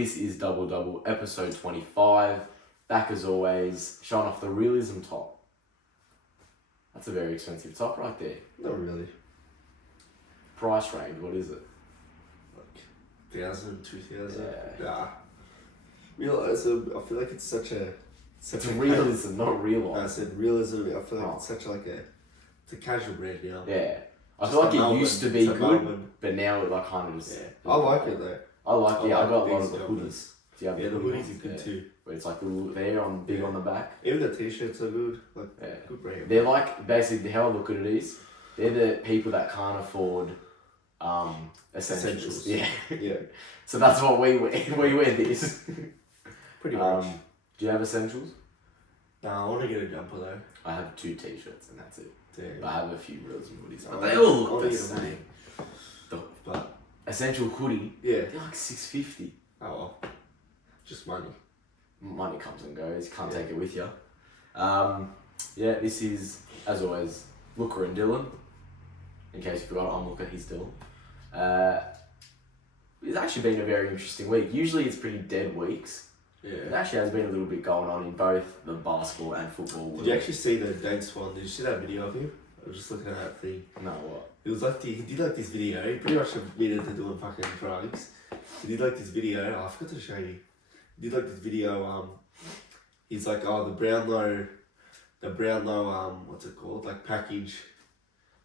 This is Double Double, episode 25. Back as always, showing off the realism top. That's a very expensive top right there. Not really. Price range, what is it? Like 1,000, 2,000. Yeah. Nah. Realism, I feel like it's such a... It's realism, not real I life. said realism, I feel like it's such like a... It's a casual brand now. Yeah. I Just feel like a it used to be Melbourne. good, Melbourne. but now it like kind of just... Yeah. I like it though. I like I got a lot these of the hoodies. Do you have Yeah, the hoodie hoodies ones? are good too. But it's like they're on big on the back. Even the t-shirts are good. Like, Yeah. good brand. They're like, basically, how I look at it is, they're the people that can't afford essentials. Yeah. Yeah. So that's what we wear. We wear this. Pretty much. Do you have essentials? Nah, I want to get a jumper though. I have 2 t-shirts and that's it. Damn. I have a few realism hoodies, but Oh, they all I'll look the get a same. hoodie. The But, essential hoodie, yeah. they're like $6.50. Oh well. Just money. Money comes and goes. You can't Yeah. take it with you. Yeah, this is, as always, Looker and Dylan. In case you forgot, I'm Looker, he's Dylan. It's actually been a very interesting week. Usually it's pretty dead weeks. It Yeah. actually has been a little bit going on in both the basketball and football world. Did you actually see the Dance one? Did you see that video of him? I was just looking at that thing. No, what? It was like, he did like this video. He pretty much admitted to doing fucking drugs. He did like this video. Oh, I forgot to show you. He did like this video. He's like, oh, the Brownlow, what's it called? Like package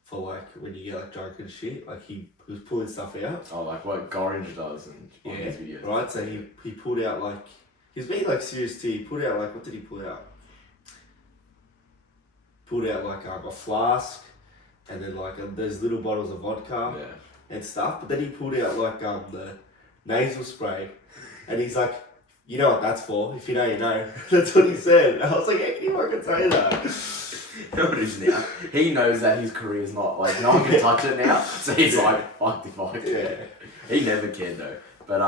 for like when you get like drunk and shit. Like he was pulling stuff out. Oh, like what Gorringe does and on his videos. Right. So he pulled out like, he was being like serious too. He pulled out like, what did he pull out? Pulled out like a flask, and then like there's little bottles of vodka. Yeah. And stuff, but then he pulled out like the nasal spray, and he's like, you know what that's for? If you know, you know. That's what he said. I was like, how can you fucking say that? What is now? He knows that his career's not like no one can touch it now, so he's like, fuck if I can. Yeah. He never cared though, but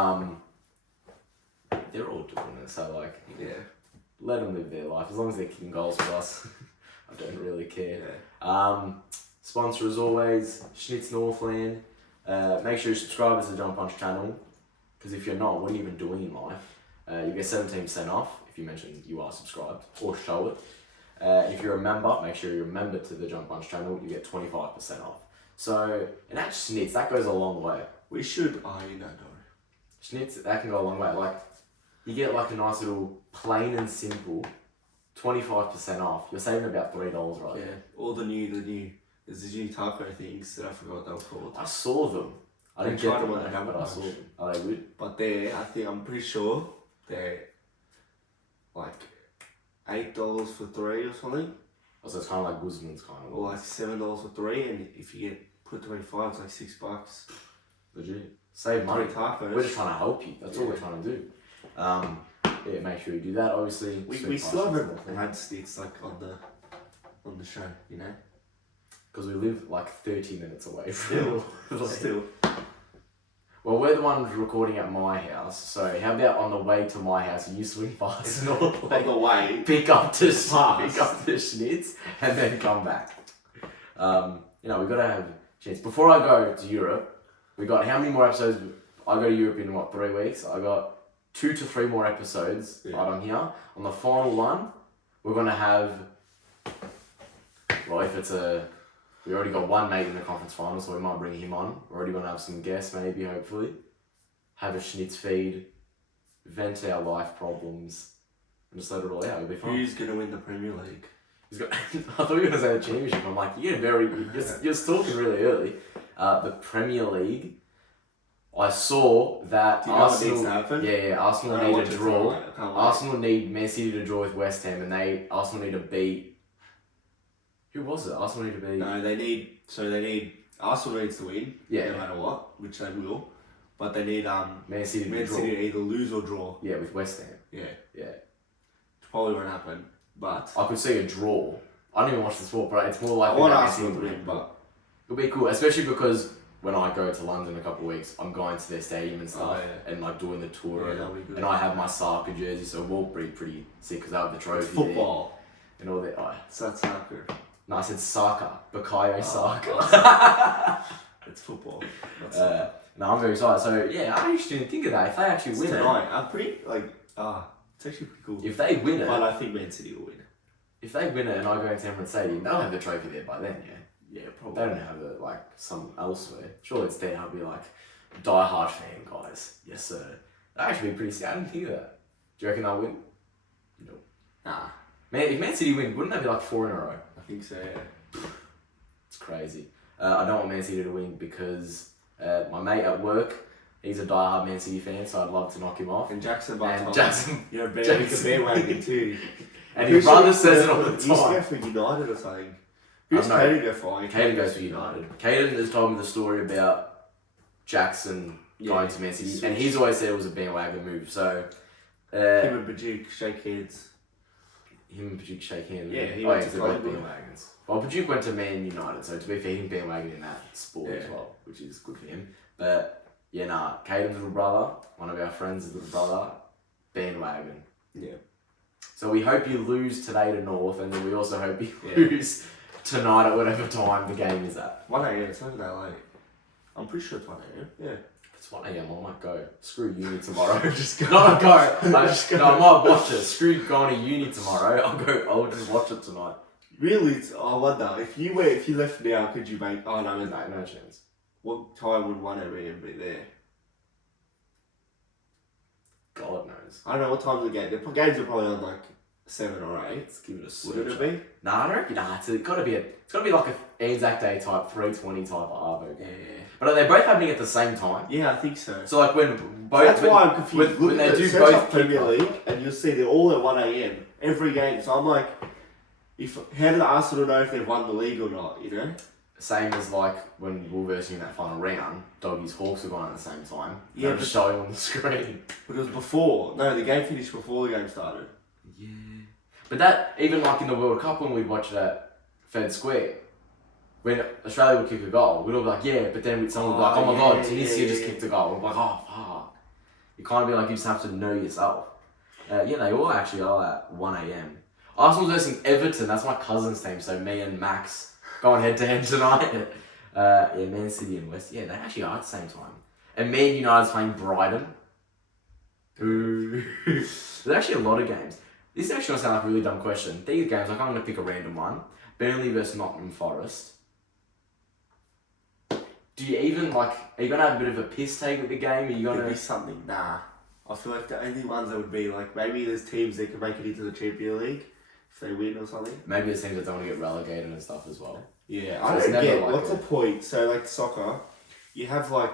they're all doing it, so like, Yeah. let them live their life as long as they're kicking goals for us. I don't really care. Yeah. Sponsor as always, Schnitz Northland. Make sure you subscribe to the Jump Punch channel, because if you're not, what are you even doing in life? You get 17% off if you mention you are subscribed, or show it. If you're a member, make sure you're a member to the Jump Punch channel, you get 25% off. So, and that Schnitz, that goes a long way. We should. Oh, you know, no. Schnitz, that can go a long way. Like, you get like a nice little plain and simple 25% off. You're saving about $3 right Yeah. there. All the new. There's these new taco things that I forgot what they were called. I saw them. I didn't tried get them them on on the the but I Jump saw Punch. them. Are they good? But I'm pretty sure they're like $8 for 3 or something, Oh, so it's kind of like Guzman's kind of. or like $7 for 3, and if you put 25, it's like $6. Legit. Save money. 3 tacos. We're just trying to help you. That's all we're trying to do. Yeah, make sure you do that. Obviously, We still haven't had sticks like on the show, you know. because we live like 30 minutes away Still, from. still. Well, we're the ones recording at my house, so how about on the way to my house, you swing past North On the way. pick up the Past. Schnitz, and then come back. We gotta have chance. Before I go to Europe, we got how many more episodes? I go to Europe in 3 weeks. I got 2 to 3 more episodes. Yeah. Right on here. On the final one, we're gonna have. Well, if it's we already got one mate in the conference final, so we might bring him on. We're already gonna have some guests, maybe, hopefully. Have a Schnitz feed, vent our life problems, and just let it all out. It'll be fun. Who's gonna win the Premier League? He's got, I thought you were gonna say the championship. I'm like, you're talking really early. The Premier League. I saw that Do you know what Arsenal. needs to happen? Yeah, Arsenal I need want a to draw. I can't wait. Arsenal need Man City to draw with West Ham, and Arsenal need to beat. Who was it? Arsenal need to beat. No, Arsenal needs to win, Yeah. no matter what, which they will. But they need Man City to Man draw. City to either lose or draw. Yeah, with West Ham. Yeah, Yeah, probably won't happen. But I could see a draw. I don't even watch the sport, but it's more I likely want that Man Arsenal City to will win. But it'll be cool, especially because when I go to London in a couple of weeks, I'm going to their stadium and stuff, yeah. and like doing the tour, Yeah, and, that'll be good. and I have my soccer jersey, so we'll be pretty sick because I have the trophy it's football. there and all that. Oh, It's not soccer. no, I said soccer, Bukayo soccer. It's football. Not Uh, soccer. No, I'm very excited. So yeah, I actually didn't think of that. If they actually It's win tonight. I'm pretty it's actually pretty cool. if they win it, But I think Man City will win. if they win it and I go into Emirates Stadium, they'll have the trophy there by then, yeah. Yeah, probably. They don't have it like some elsewhere. Surely it's there. I'll be like, die-hard fan, guys. Yes, sir. That'd actually be pretty sick. I didn't think of that. Do you reckon they'll win? No. Nah. Man, if Man City win, wouldn't that be like 4 in a row? I think so, yeah. It's crazy. I don't want Man City to win because my mate at work, he's a die-hard Man City fan, so I'd love to knock him off. And Jackson And Bartolo. Jackson, You're a bandwagon too. and his brother says it all the He used to go time. for United or something. Who's I know. Caden go for? Caden goes for United. Caden has told me the story about Jackson going to Man City, and he's always said it was a bandwagon move. So Him and Bajuk shake hands. him and Pajuk shake hands. Yeah, he oh, went yeah, to they're both Collingwood. bandwagons. Well, Pajuk went to Man United, so to be fair, he bandwagon in that sport as Yeah. well, which is good for him. But yeah, Caden's little brother, one of our friends' little brother, bandwagon. Yeah. So we hope you lose today to North, and then we also hope you lose tonight at whatever time the game is at. 1 a.m. It's not that late. I'm pretty sure it's 1 a.m. Yeah. If it's 1 a.m, I might go. Screw uni tomorrow. Just go. Not go. I go. might watch it. Screw going to uni tomorrow. I'll just watch it tonight. Really, I wonder if you left now, could you make? Oh no, No chance. What time would 1 a.m. be there? God knows. I don't know what time's the game. The games are probably on like 7 or 8. Let's give it a search. Would it be? Nah, I don't reckon. Nah, it's gotta be like a Anzac Day type 3:20 type of Arvo game. Yeah. But are they both happening at the same time? Yeah, I think so. So like when both. That's why I'm confused. When they do search both up Premier kick League, and you'll see they're all at 1 a.m. every game. So I'm like, how did Arsenal know if they've won the league or not? You know. Same as like when we were versing that final round, Doggies Hawks were going at the same time. Yeah, Just showing on the screen. But it was before. No, the game finished before the game started. Yeah. But that, even like in the World Cup when we'd watch it at Fed Square, when Australia would kick a goal, we'd all be like, yeah, but then someone would be like, oh my god, Tunisia just kicked a goal. We'd be like, oh fuck. You kind of be like, you just have to know yourself. Yeah, they all actually are at 1 a.m. Arsenal versus Everton, that's my cousin's team, so me and Max going head to head tonight. Yeah, Man City and West, yeah, they actually are at the same time. And Man United's playing Brighton. Ooh. There's actually a lot of games. This is actually going to sound like a really dumb question. These games, like I'm going to pick a random one. Burnley versus Nottingham Forest. Do you even are you going to have a bit of a piss take with the game? Are you going There'd to... be something. Nah. I feel like the only ones that would be like, maybe there's teams that can make it into the Champions League if they win or something. Maybe there's teams that don't want to get relegated and stuff as well. Yeah, So I it's don't never get like what's a- the point. So like soccer, you have like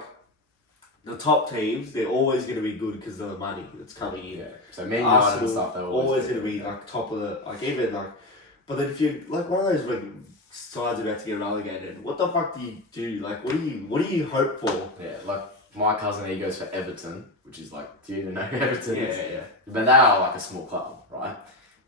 the top teams. They're always going to be good because of the money that's coming in. Yeah. So Man United and Arsenal stuff, they're always going to be like top of the even like. But then if you like one of those when sides about to get relegated, what the fuck do you do? Like, what do you hope for? Yeah, like my cousin, he goes for Everton, which is like, do you even know who Everton is? Yeah. But they are like a small club, right?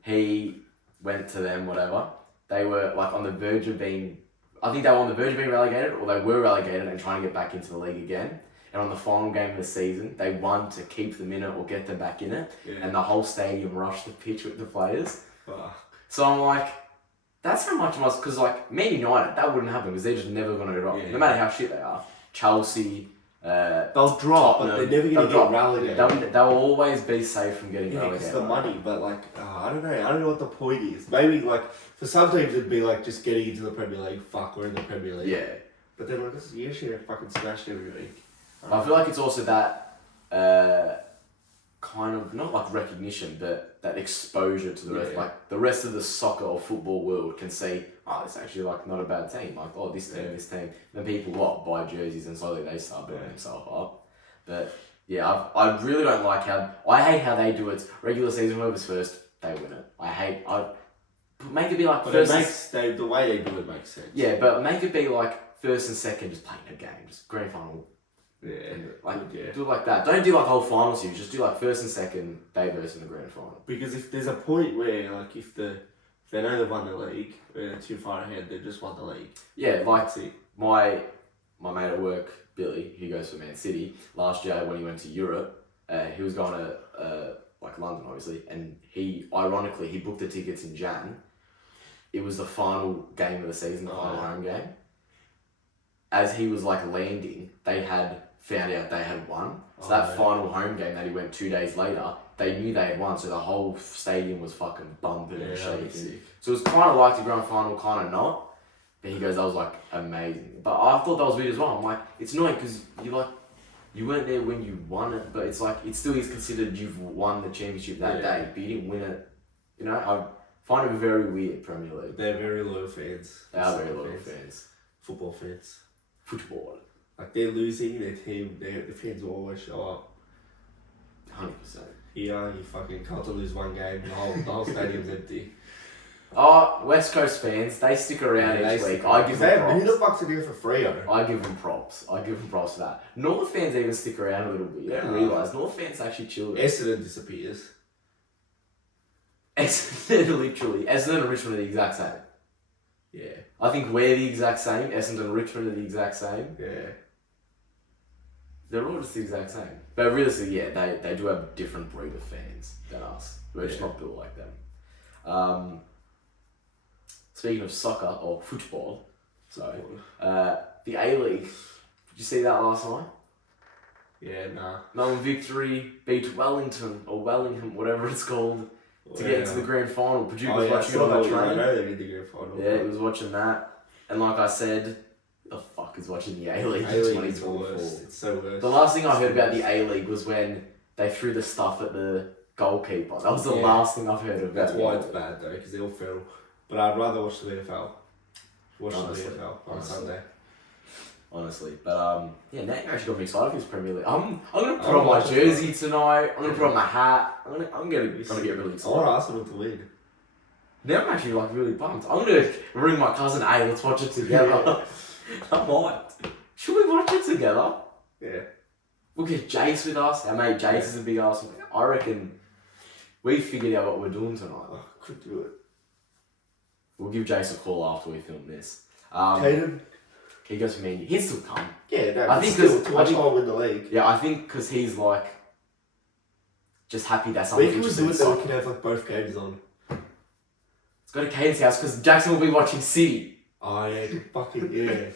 He went to them, whatever. They were like on the verge of being, I think they were on the verge of being relegated, or they were relegated and trying to get back into the league again. And on the final game of the season, they won to keep them in it or get them back in it. Yeah. And the whole stadium rushed the pitch with the players. Fuck. So I'm like, that's how much must, because like Man United, that wouldn't happen because they're just never going to drop. Yeah. No matter how shit they are. Chelsea, They'll drop, but they're never going to get relegated. They'll always be safe from getting Yeah, relegated. because the money, but like, I don't know what the point is. Maybe like, for some teams it'd be like just getting into the Premier League, fuck, we're in the Premier League. Yeah. But then like, you actually get fucking smashed every week. I feel like it's also that kind of, not like recognition, but that exposure to the rest. Yeah. Like the rest of the soccer or football world can see, oh, it's actually like not a bad team. Like, oh, this team, this team. Then people buy jerseys and slowly they start building themselves up. But yeah, I really don't like I hate how they do it. Regular season, whoever's first, they win it. Make it be like But first. the way they do it makes sense. Yeah, but make it be like first and second, just playing a game, just grand final. Yeah. Like, Good, yeah. do it like that. Don't do like the whole final series. Just do like first and second, they versus in the grand final. Because if there's a point where like if they know they've won the league, they're too far ahead, they've just won the league. Yeah, like That's it. my mate at work, Billy, he goes for Man City. Last year when he went to Europe, he was going to like London obviously, and he booked the tickets in Jan. It was the final game of the season, the final home game. As he was like landing, they had found out they had won. So Oh, that yeah. final home game that he went 2 days later, they knew they had won, so the whole stadium was fucking bumping and that'd be shaking. sick. So it was kind of like the grand final, kind of not. But he goes, that was like amazing. But I thought that was weird as well. I'm like, it's annoying because you weren't there when you won it, but it's like, it still is considered you've won the championship that day, but you didn't win it. You know, I find it very weird, Premier League. They're very loyal fans. They are very loyal fans. Football fans. Football. Like they're losing their team, the fans will always show up. 100%. Here, you fucking can't lose one game, the whole stadium's empty. Oh, West Coast fans, they stick around each week. I give them props. Who the fuck's in here for free? I give them props. For that. North fans even stick around a little bit. You don't realise North fans actually chill. Essendon disappears. Essendon and Richmond are the exact same. Yeah. I think we're the exact same. Essendon and Richmond are the exact same. Yeah. They're all just the exact same. But realistically, yeah, they do have a different breed of fans than us. We're just not built like them. Speaking of soccer or football, the A-League. Did you see that last night? Yeah, nah. Melbourne Victory beat Wellington, or Wellingham, whatever it's called, to get into the grand final. Purdue was watching it on the train. I know they did the grand final. Yeah, he was watching that. And like I said, the fuck is watching the A-League in A-League is the 2024? worst. It's so worse. The last thing I heard about the A-League was when they threw the stuff at the goalkeeper. That was the last thing I've heard about. That's why it's bad though, because they're all feral. But I'd rather watch the NFL. Honestly. The NFL on Sunday. Honestly, but yeah, now you actually got me excited for this Premier League. I'm gonna put on my jersey tonight. I'm gonna put on my hat. I'm gonna get really I excited. want Arsenal to win. Now I'm actually like really pumped. I'm gonna ring my cousin. Hey, let's watch it together. I might. Should we watch it together? Yeah. We'll get Jace with us. Our mate Jace is a big Arsenal fan. I reckon we figured out what we're doing tonight. Oh, could do it. We'll give Jace a call after we film this. Caden? He goes for me. He'll still come. Yeah, no, I think still, cause, to watch Hull win the league. Yeah, I think because he's like just happy that We someone's can interested do in it so we soccer. can have like both games on. Let's go to Caden's house because Jackson will be watching City. Oh yeah, fucking yeah.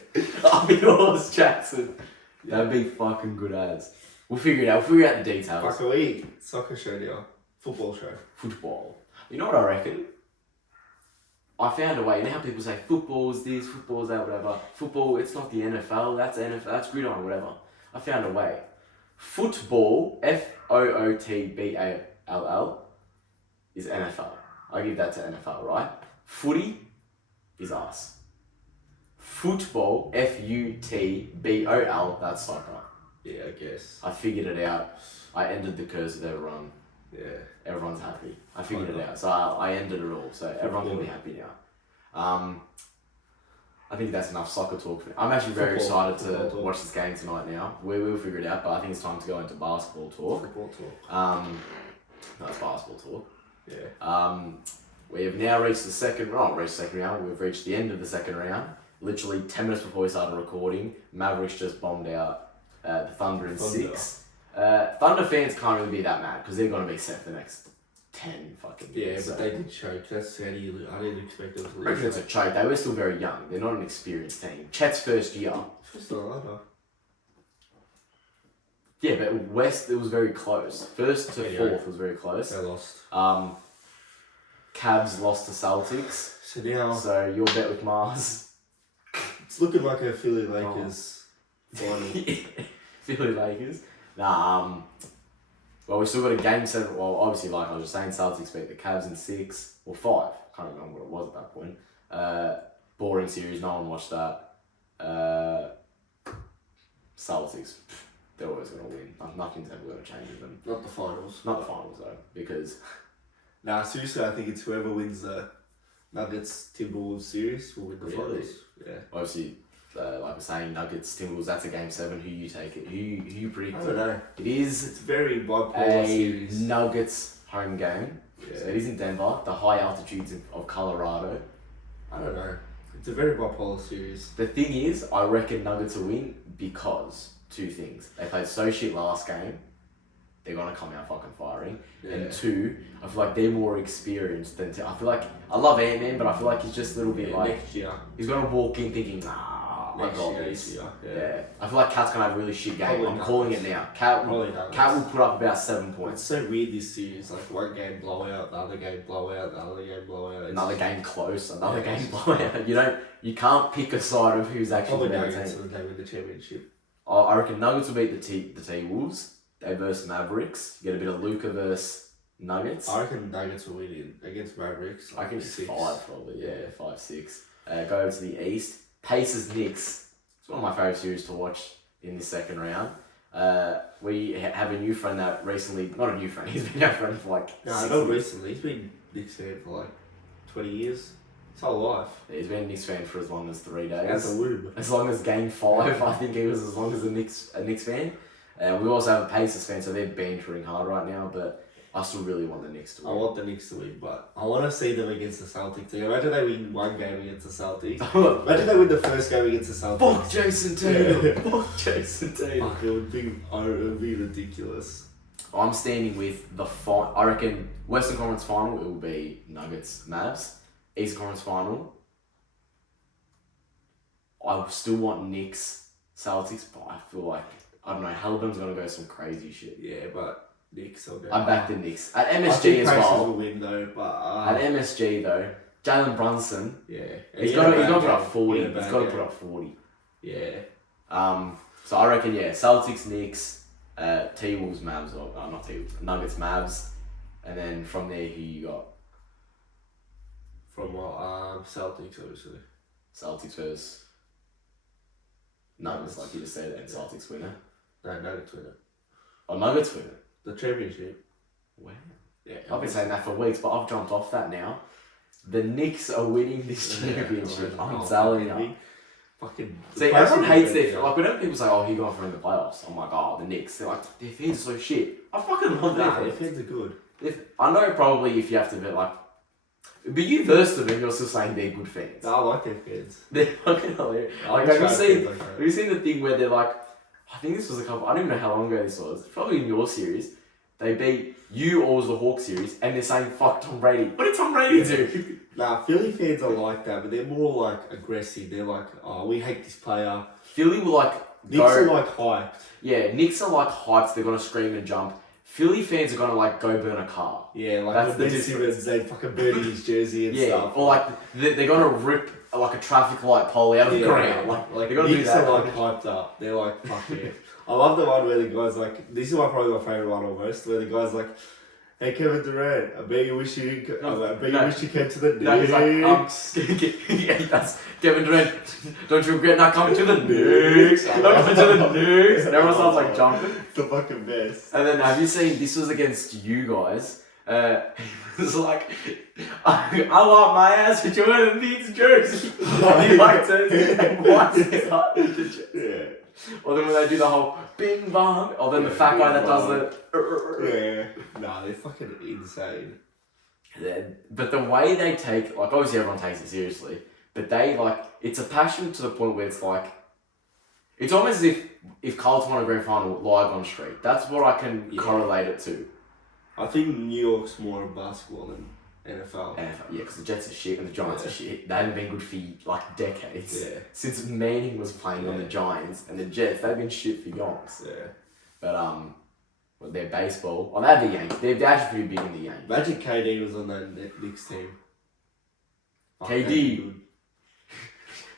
I'll be yours, Jackson. That'd be fucking good as. We'll figure it out. We'll figure out the details. Fuck a league. Soccer show now. Football show. Football. You know what I reckon? I found a way. You know how people say football's this, football's that, whatever. Football, it's not the NFL. That's NFL. That's gridiron, whatever. I found a way. Football, Football, is NFL. I give that to NFL, right? Footy is us. Football, Futbol, that's soccer. Yeah, I guess. I figured it out. I ended the curse of everyone. Yeah. Everyone's happy. I figured it out. So I ended it all. So everyone can be happy now. I think that's enough soccer talk. I'm actually very excited to watch this game tonight now. We will figure it out, but I think it's time to go into basketball talk. Football talk. That's basketball talk. Yeah. We have now reached the second round. We've reached the end of the second round. Literally 10 minutes before we started recording, Mavericks just bombed out the Thunder in 6. Thunder fans can't really be that mad because they're going to be set for the next 10 fucking years. Yeah, but they did choke. That's how you lose. I didn't expect them to lose. I reckon it's a choke. They were still very young. They're not an experienced team. Chet's first year. First ladder. Yeah, but West, it was very close. First to fourth was very close. They lost. Cavs lost to Celtics. So now... So your bet with Mars. It's looking like a Philly Lakers final. Philly Lakers. Nah, well, we still got a game 7. Well, obviously, like I was just saying, Celtics beat the Cavs in 6 or 5. Can't remember what it was at that point. Boring series. No one watched that. Celtics. They're always going to win. Nothing's ever going to change with them. Not the finals. Not the finals though, because. Nah, seriously, I think it's whoever wins the Nuggets Timberwolves series will win the Really? finals. Yeah. Obviously, like I was saying, Nuggets, Timberwolves, that's a game 7. Who you take it? Who you predict? I don't know. It is It's very bipolar a series. Nuggets home game. Yeah. So it is in Denver, the high altitudes of Colorado. I don't know. It's a very bipolar series. The thing is, I reckon Nuggets will win because 2 things. They played so shit last game, they're going to come out fucking firing. Yeah. And 2, I feel like they're more experienced than I feel like, I love Ant-Man, but I feel like he's just a little bit like, next year. he's going to walk in thinking, nah, I next got year, this. this year. Yeah. I feel like Cat's gonna have a really shit game. Probably I'm Nuggets. calling it now. Cat Probably Nuggets. will put up about 7 It's points. so weird this series. Like one game blowout, the other game blowout, the other game blowout. Another game close, another Yeah, game it's blowout. You can't pick a side of who's actually Probably the better Nuggets team. will they win the championship. I reckon Nuggets will beat the T-Wolves. They versus Mavericks. You get a bit of Luka versus Nuggets. I reckon Nuggets will win it against Mavericks. I reckon it's 6. 5 probably. Yeah, 5-6. Go over to the East. Pacers Knicks. It's one of my favourite series to watch in this second round. We have a new friend that recently, not a new friend, he's been our friend for like No, 6 not years. recently. He's been Knicks fan for like 20 years. His whole life. He's been a Knicks fan for as long as 3 As days. a womb. As long as game 5, I think he was as long as a Knicks fan. We also have a Pacers fan, so they're bantering hard right now, but I still really want the Knicks to I win. want the Knicks to win, but I want to see them against the Celtics. Imagine they win one game against the Celtics. Imagine they win the first game against the Celtics. Fuck Jason Tatum! Fuck Jason Tatum! Fuck, it would be ridiculous. I'm standing with I reckon Western Conference Final, it will be Nuggets, Mavs. Eastern Conference Final, I still want Knicks, Celtics, but I feel like, I don't know, Halliburton's going to go some crazy shit. Yeah, but Knicks will go. I back the Knicks. At I MSG think as Pacers well. will win though, but At MSG though, Jalen Brunson, yeah, he's got to put up 40. He's got to put up 40. Yeah, So I reckon, yeah, Celtics, Knicks, T-Wolves, Mavs, or not T-Wolves, Nuggets, Mavs, and then from there, who you got? from what Celtics obviously. Celtics versus Nuggets, like you just said, and Celtics winner. No, Nuggets win it. Oh, Nuggets winner. The championship. Wow. Yeah, I've been saying that for weeks, but I've jumped off that now. The Knicks are winning this championship. I'm telling you. Fucking. See, everyone hates their like whenever people say, "Oh, he got through the playoffs." I'm like, "Oh, the Knicks." They're like, "Their fans are so shit." I fucking love their Nah, their fans. fans are good. I know probably if you have to be like, but you versed them and you're still saying they're good fans. Nah, I like their fans. They're fucking hilarious. Like, have you seen the thing where they're like, I think this was I don't even know how long ago this was. Probably in your series. They beat you or was the Hawk series and they're saying fuck Tom Brady. What did Tom Brady do? Nah, Philly fans are like that, but they're more like aggressive. They're like, oh, we hate this player. Philly will like Knicks are like hyped. Yeah, Knicks are like hyped, they're gonna scream and jump. Philly fans are gonna like go burn a car. Yeah, like That's the the Ben Simmons, they fucking burning his jersey and Yeah, stuff. or like they're gonna rip like a traffic light pole out of the ground. Like they're gonna do Knicks that. are like hyped up. They're like, fuck yeah. I love the one where the guy's like, this is probably my favourite one almost, where the guy's like, hey Kevin Durant, I bet you wish you wish you came to the Knicks. No, he's like, yeah, that's Kevin Durant. Don't you regret not coming to the Knicks? Not coming to the Knicks. And everyone starts like jumping. The fucking best. And then have you seen, this was against you guys, he was like, I want my ass for joining the Knicks jersey. And he like turns it and wipes his heart with the jersey. Yeah. Or then when they do the whole bing bong, or then the fat guy that does the. Yeah. Nah, they're fucking insane. But the way they take, like obviously everyone takes it seriously, but they like, it's a passion to the point where it's like, it's almost as if Carlton won a grand final live on street. That's what I can correlate it to. I think New York's more of basketball than NFL. Yeah, because the Jets are shit and the Giants are shit. They haven't been good for like decades. Yeah. Since Manning was playing on the Giants and the Jets, they've been shit for yonks. Yeah. But well, they're baseball. Oh, they have the Yankees. They're actually pretty big in the Yankees. Imagine KD was on that Knicks team. KD.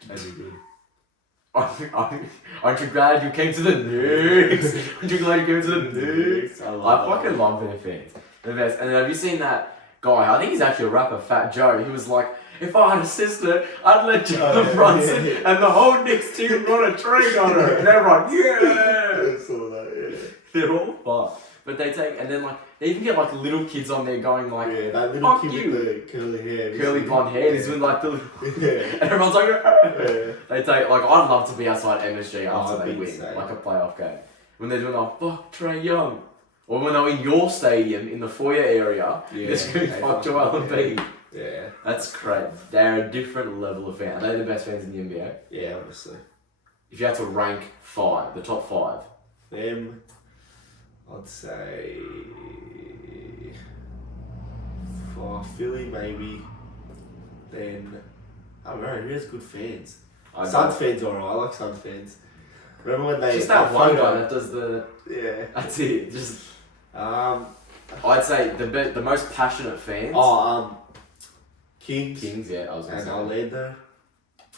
That'd be good. Aren't you glad you came to the Knicks? Aren't you glad you came to the Knicks? I fucking love their fans. The best. And then have you seen that guy? I think he's actually a rapper, Fat Joe. He was like, if I had a sister, I'd let Jalen Brunson and the whole Knicks team run a train on her. And everyone, yeah! I saw that, yeah. They're all fun. But they take, and then like, they even get like little kids on there going like, yeah, that little fuck kid you. with the curly hair. Curly blonde hair, he's with like the, Yeah. and everyone's like, Yeah. they take, like, I'd love to be outside MSG after that'd they be win, insane. like a playoff game. When they're doing, oh, fuck Trey Young. Or when they're in your stadium, in the foyer area, they're screaming, fuck Joel Embiid. Yeah. That's great. They're a different level of fan. They're the best fans in the NBA. Yeah, honestly. If you had to rank the top 5. Them, I'd say for Philly maybe. Then I don't know, who has good fans? Suns fans alright. I like Suns fans. Remember when they just that one guy that does the. Yeah. That's it. Just. Um. I'd say the most passionate fans. Kings. Kings, yeah, I was gonna And say. Orlando.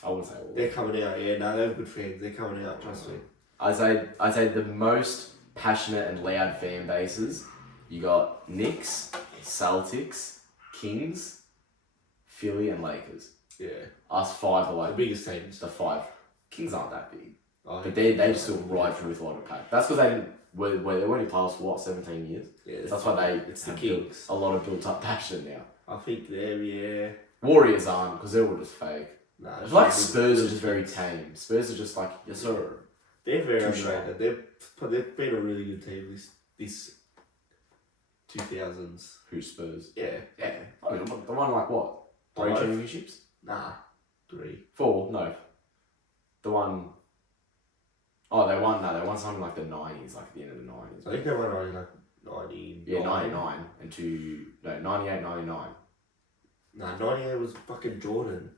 I wouldn't say all. They're coming out. Yeah, no, they're good fans. They're coming out. Trust me. I'd say the most passionate and loud fan bases. You got Knicks, Celtics, Kings, Philly, and Lakers. Yeah. Us five are The like biggest teams. the five. Kings aren't that big, Oh, but they just still ride through with a lot of pack. That's because they didn't. They were in class for what 17 years. Yeah, That's why they it's the have built Kings. a lot of built up passion now. I think them, yeah. Warriors aren't because they're all just fake. Nah, I feel like Spurs are just very tame. Spurs are just like yes sir. They're very Too underrated. They've been a really good team this 2000s. Who's Spurs? Yeah. Yeah, I mean the one like what? 3 Five. championships? Nah. 3. 4? No. The one. Oh, they won. No, they won something like the 90s, like at the end of the 90s. I think they won only like 90. Yeah, 99 and 98, 99. Nah, 98 was fucking Jordan.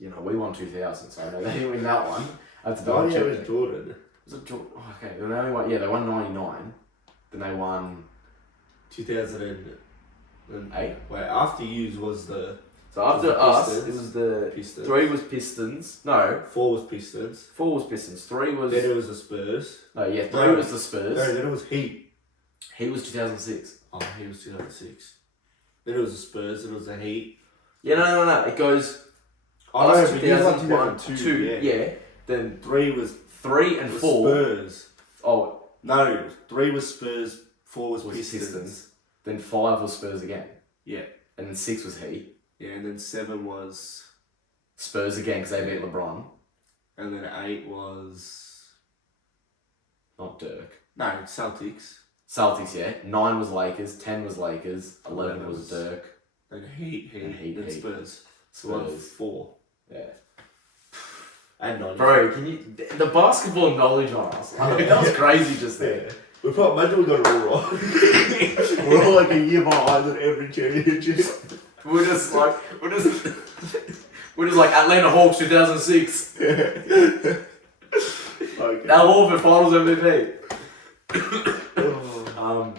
You know, we won 2000, so I know they didn't win that one. I have to double 98 check. was Jordan. Was it Jordan? Oh, okay, they only won. Yeah, they won 99. Then they won 2008. Wait, after yous was the. So after the us, Pistons. it was the Pistons. 3 was Pistons. No, 4 was Pistons. 4 was Pistons. 3 was Then it was the Spurs. no, yeah, 3 No. was the Spurs. No, then it was Heat. He was 2006. Oh, he was 2006. Then it was the Spurs. Then it was the Heat. Yeah, no. It goes. Oh, us no, but he was like 2001, 2. yeah. Then 3 was 3 and was 4. Spurs. Oh, No, 3 was Spurs. 4 was was Pistons. Pistons. Then 5 was Spurs again. Yeah. And then 6 was Heat. Yeah, and then 7 was. Spurs again because they beat LeBron. And then 8 was. Not Dirk. No, Celtics. Celtics, yeah. 9 was Lakers. 10 was Lakers. 11 11 was was- Dirk. Then Heat. And Heat, Then Heat. Spurs. So won Spurs. 4. Yeah. And 9. Bro, can you... The basketball knowledge on us. Like, that was crazy just there. Yeah. We probably imagine we got it all right. We're all like a year behind on every championship. We're just like Atlanta Hawks 2006. Okay. Al Horford Finals MVP. Oh.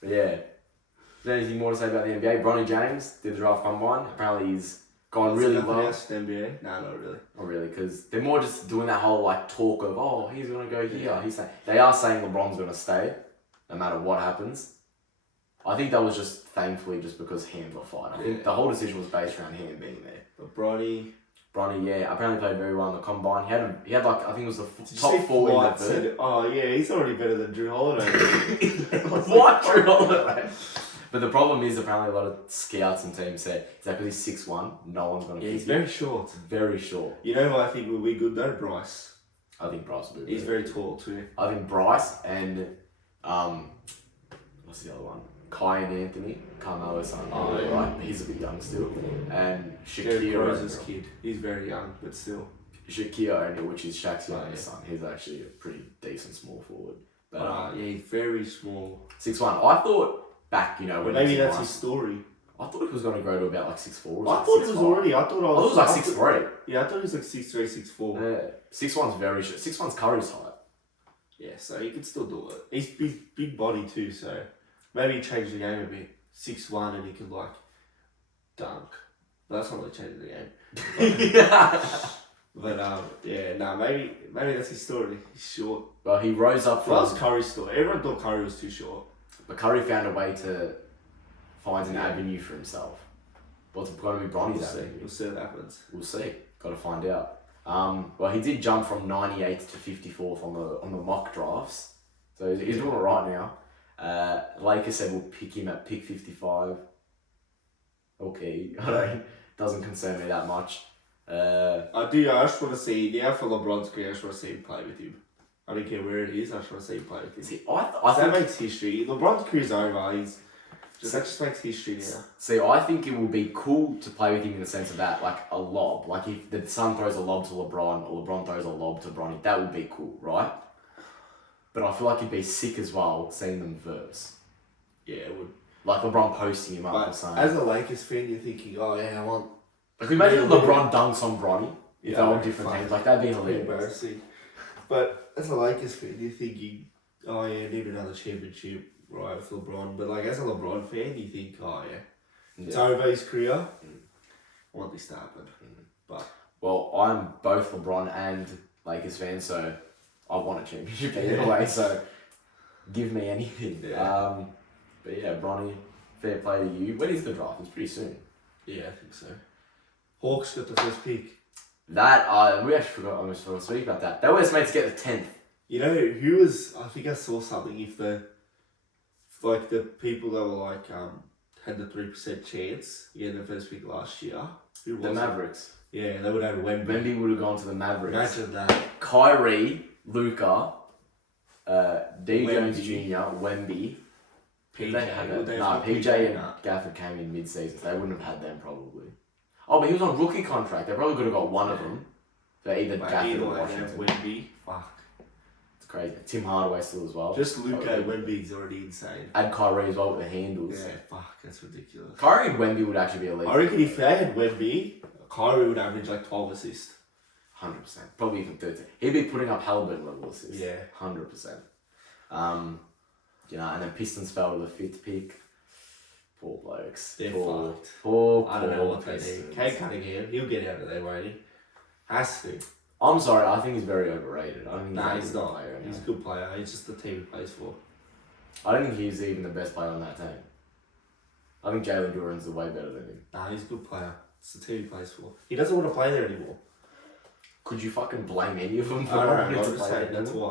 But yeah. Is there anything more to say about the NBA? Bronny James did the draft combine. Apparently he's gone really Nothing well. else in the NBA? No, not really. Not really, because they're more just doing that whole like talk of he's gonna go here. He's saying they are saying LeBron's gonna stay, no matter what happens. I think that was just thankfully just because Ham got fired. I think the whole decision was based around Ham being there. But Bronny, yeah, apparently played very well in the combine. He had like I think it was the did you top see 4 in the White third. said, oh yeah, he's already better than Drew Holiday. What Drew Holiday? But the problem is apparently a lot of scouts and teams say it's because he's 6'1", no one's gonna Yeah, pick he's him. very short. Very short. You know who I think will be good though? Bryce. I think Bryce will be. He's very tall too. I think Bryce and what's the other one? Kai and Anthony, Carmelo's son. Oh, yeah. Right, he's a bit young still. And Derrick Shaquille Rose's kid. He's very young, but still. O'Neal, which is Shaq's youngest yeah. son. He's actually a pretty decent small forward. But Yeah, he's very small. 6'1". I thought back, when But he maybe was in that's high his school, story. I thought he was going to grow to about like 6'4". I thought it was already. I thought it was like 6'3". Yeah, I thought he was like 6'3", 6'4". Yeah, 6'1's very short. 6'1's Curry's height. Yeah, so he can still do it. He's big body too, so maybe he changed the game a bit. 6'1" and he could like dunk. But that's not really changing the game. But maybe that's his story. He's short. Well, he rose up That was from... Curry's story. Everyone thought Curry was too short. But Curry found a way to find an avenue for himself. What's going to be Bronny's avenue? We'll see what happens. We'll see. Got to find out. Well, he did jump from 98th to 54th on the mock drafts, so he's doing it right now. Lakers said we'll pick him at pick 55. Okay, doesn't concern me that much. I just want to see, now for LeBron's career, I just want to see him play with him. I don't care where it is, I just want to see him play with him. See, I That think makes history. LeBron's career's over. That just makes history now. See, I think it would be cool to play with him in the sense of that, like a lob. Like if the son throws a lob to LeBron or LeBron throws a lob to Bronny, that would be cool, right? But I feel like it'd be sick as well seeing them verse. Yeah, it would. Like LeBron posting him up or But something. as a Lakers fan, you're thinking, oh yeah, I want... Like imagine LeBron dunks on Bronny. If they're all different fuck. teams, like that'd be Pretty hilarious. embarrassing. But as a Lakers fan, you're thinking, oh yeah, need another championship, right, with LeBron. But like as a LeBron fan, you think, oh yeah, it's over his career. I want this to happen. But well, I'm both LeBron and Lakers fan, so I want a championship either way. So give me anything. Yeah. But yeah, Bronny, fair play to you. When is the draft? It's pretty soon. yeah, I think so. Hawks got the first pick. That we actually forgot. I almost forgot to speak about that. They were meant to get the 10th. You know who was? I think I saw something. If the people that were like had the 3% chance getting the first pick last year. Who was The it? Mavericks. Yeah, they would have Wemby. Wemby would have gone to the Mavericks. Imagine that. Kyrie, Luka, D. Jones Wemby. Jr., Wemby. PJ. They had Would that. they Nah, have PJ and Nah. Gafford came in mid-season, so they wouldn't have had them probably. Oh, but he was on rookie contract. They probably could have got one of them. So either But Gafford either or way, they have Washington. Wemby. Fuck. It's crazy. Tim Hardaway still as well. Just Luka and Kyrie. Wemby's already insane. And Kyrie as well with the handles. Yeah, fuck, that's ridiculous. Kyrie and Wemby would actually be elite. I reckon if they had Wemby, Kyrie would average like 12 assists. 100%. Probably even 13. He'd be putting up Halliburton level assists. Yeah. 100%. You know, and then Pistons fell to the 5th pick. Poor blokes. They're poor, fucked. poor, I don't know poor what they Pistons. need. Kate Cunningham, he'll get out of there, won't he? Has to. I'm sorry, I think he's very overrated. I don't think Nah, he's he's a good not. player He's a anyway. good player. He's just the team he plays for. I don't think he's even the best player on that team. I think Jalen Duran's way better than him. Nah, he's a good player. It's the team he plays for. He doesn't want to play there anymore. Could you fucking blame any of them for I not don't wanting know. to I'm just play saying, there that's anymore?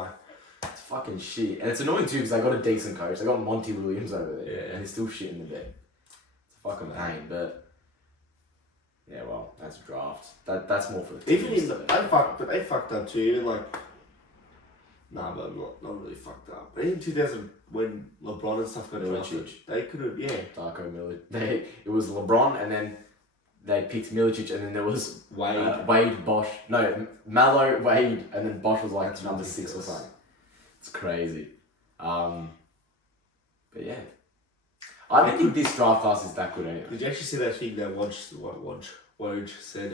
why. It's fucking shit. And it's annoying too because they got a decent coach. They got Monty Williams over there. Yeah. And he's still shit in the bed. It's a fucking pain, but yeah, well, that's a draft. That's more for the Even teams, in the, so- they fucked up too. Even like, nah, but not really fucked up. But in 2000, when LeBron and stuff got drafted, Milicic. they could have, yeah, Darko Milicic. It was LeBron, and then they picked Milicic, and then there was Wade, Bosch. No, Mallow, Wade, and then Bosch was like That's number 6 or ridiculous. something. It's crazy. But yeah, I don't think this draft class is that good anyway. Did you actually see that thing that Woj said?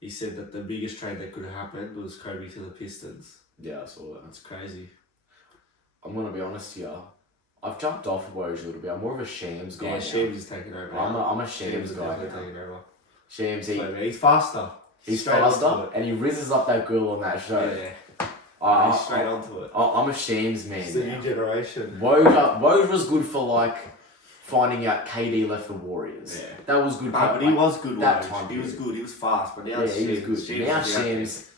He said that the biggest trade that could have happened was Kobe to the Pistons. Yeah, I saw that. That's crazy. I'm gonna be honest here. I've jumped off of Woj a little bit. I'm more of a Shams guy. Yeah, now. Shams is taking over. I'm a Shams guy. is now. taking over. Shams, He's faster. he's Straight onto faster, it. and he rizzes up that girl on that show. Yeah. He's straight onto it. I'm a Shams man. It's the now. new generation. Woj was good for like finding out KD left the Warriors. Yeah. That was good. But he was good. that Woj. time He was period. good. He was fast. But now Yeah, he was good. Shams Now is the other Shams.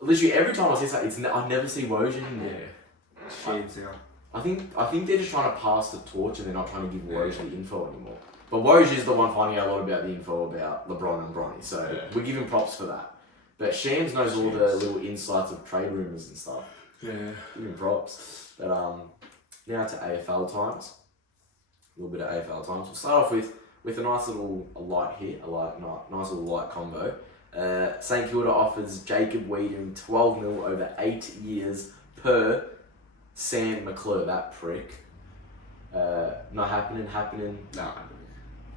Literally every time I see something, I never see Woj anymore. Yeah. Shams now. I think they're just trying to pass the torch and they're not trying to give Woj the info anymore. But Woj is the one finding out a lot about the info about LeBron and Bronny, so Yeah. we give him props for that. But Shams knows all the little insights of trade rumors and stuff. Yeah. Give him props. But now to AFL times. A little bit of AFL times. We'll start off with a nice little light hit, nice little light combo. St Kilda offers Jacob Weedon 12 mil over 8 years per Sam McClure, that prick. Not happening. No.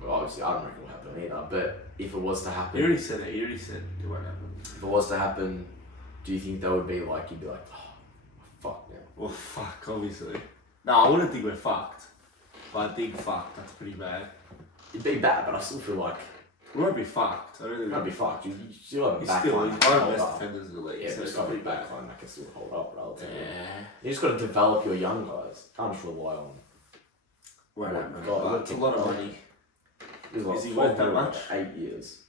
Well, obviously, I don't reckon it'll happen either. But if it was to He happen, already said it. He already said it won't happen. if it was to happen, do you think that would be like you'd be like, oh, fuck now? Well, fuck, obviously. No, I wouldn't think we're fucked. But I think fucked. That's pretty bad. It'd be bad, but I still feel like We won't be fucked. I don't think you'd be fucked. You still have a He's back still line he's that one can of the hold best up. defenders in the league. Yeah, so but it's it's got to pretty be back bad. line that can still hold up relatively. Yeah. You just got to develop your young guys. Can't just rely on. Won't Oh, happen. God, But look it's a at lot of that. money. Is he worth that much? 8 years.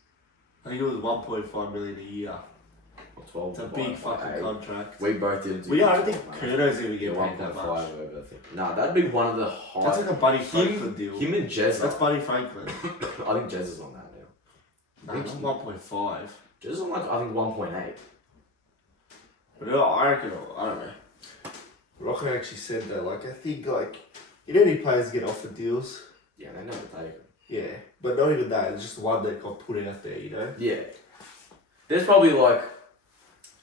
I think it was 1.5 million a year. Or 12. It's a big fucking contract. We both didn't do I don't think 12, Kurto's gonna Yeah, get paid that 1.5 much. over, I think. Nah, that'd be one of the high. That's like a Buddy Franklin deal. Him and Jez. That's Buddy Franklin. I think Jez is on that now. Nah, it's 1.5. Jez is on like, I think 1.8. But no, I reckon, I don't know. Rocket actually said that, like, I think, like, you know, any players get offered deals? Yeah, they never take it. Yeah. But not even that, it's just one that got put out there, you know? Yeah. There's probably like.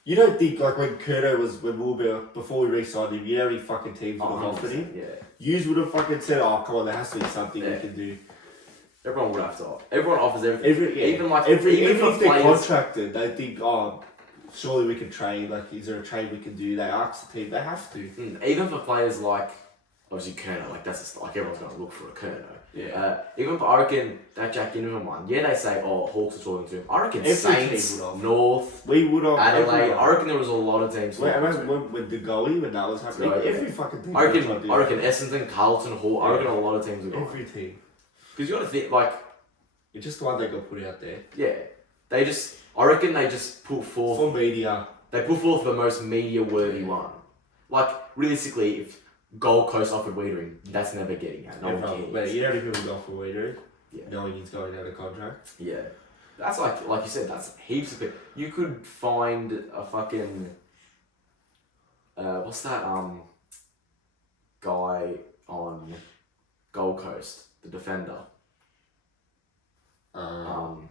You don't think, like, when Kurto was, when Wilbur, before we re-signed him, you know how many fucking teams would have offered him? Yeah. Yous would have fucking said, oh, come on, there has to be something we Yeah. can do. Everyone would have to. Everyone offers everything. Even if they're players, contracted, they think, oh, surely we can trade. Like, is there a trade we can do? They ask the team. They have to. Even for players like, obviously Kerno, like that's just, like everyone's going to look for a Kerno. Yeah. Even for, I reckon, that Jack Ginnivan one, yeah, they say, oh, Hawks are talking to him. I reckon Every Saints, team would have. North, We would have. Adelaide, I reckon there was a lot of teams. Wait, I remember when the goalie, when that was happening, every fucking team. I reckon Essendon, Carlton, Hall, I reckon a lot of teams are going. Every team. Because you got to think, like... It's just the one they got put out there. Yeah. I reckon they just put forth... For media. They put forth the most media-worthy one. Like, realistically, if Gold Coast offered Wiedering, that's never getting out. No one cares. But you know how many people go for Wiedering? Yeah. Knowing he's going out of contract? Yeah. That's like you said, that's heaps of people. You could find a fucking... what's that, guy on Gold Coast? The defender. You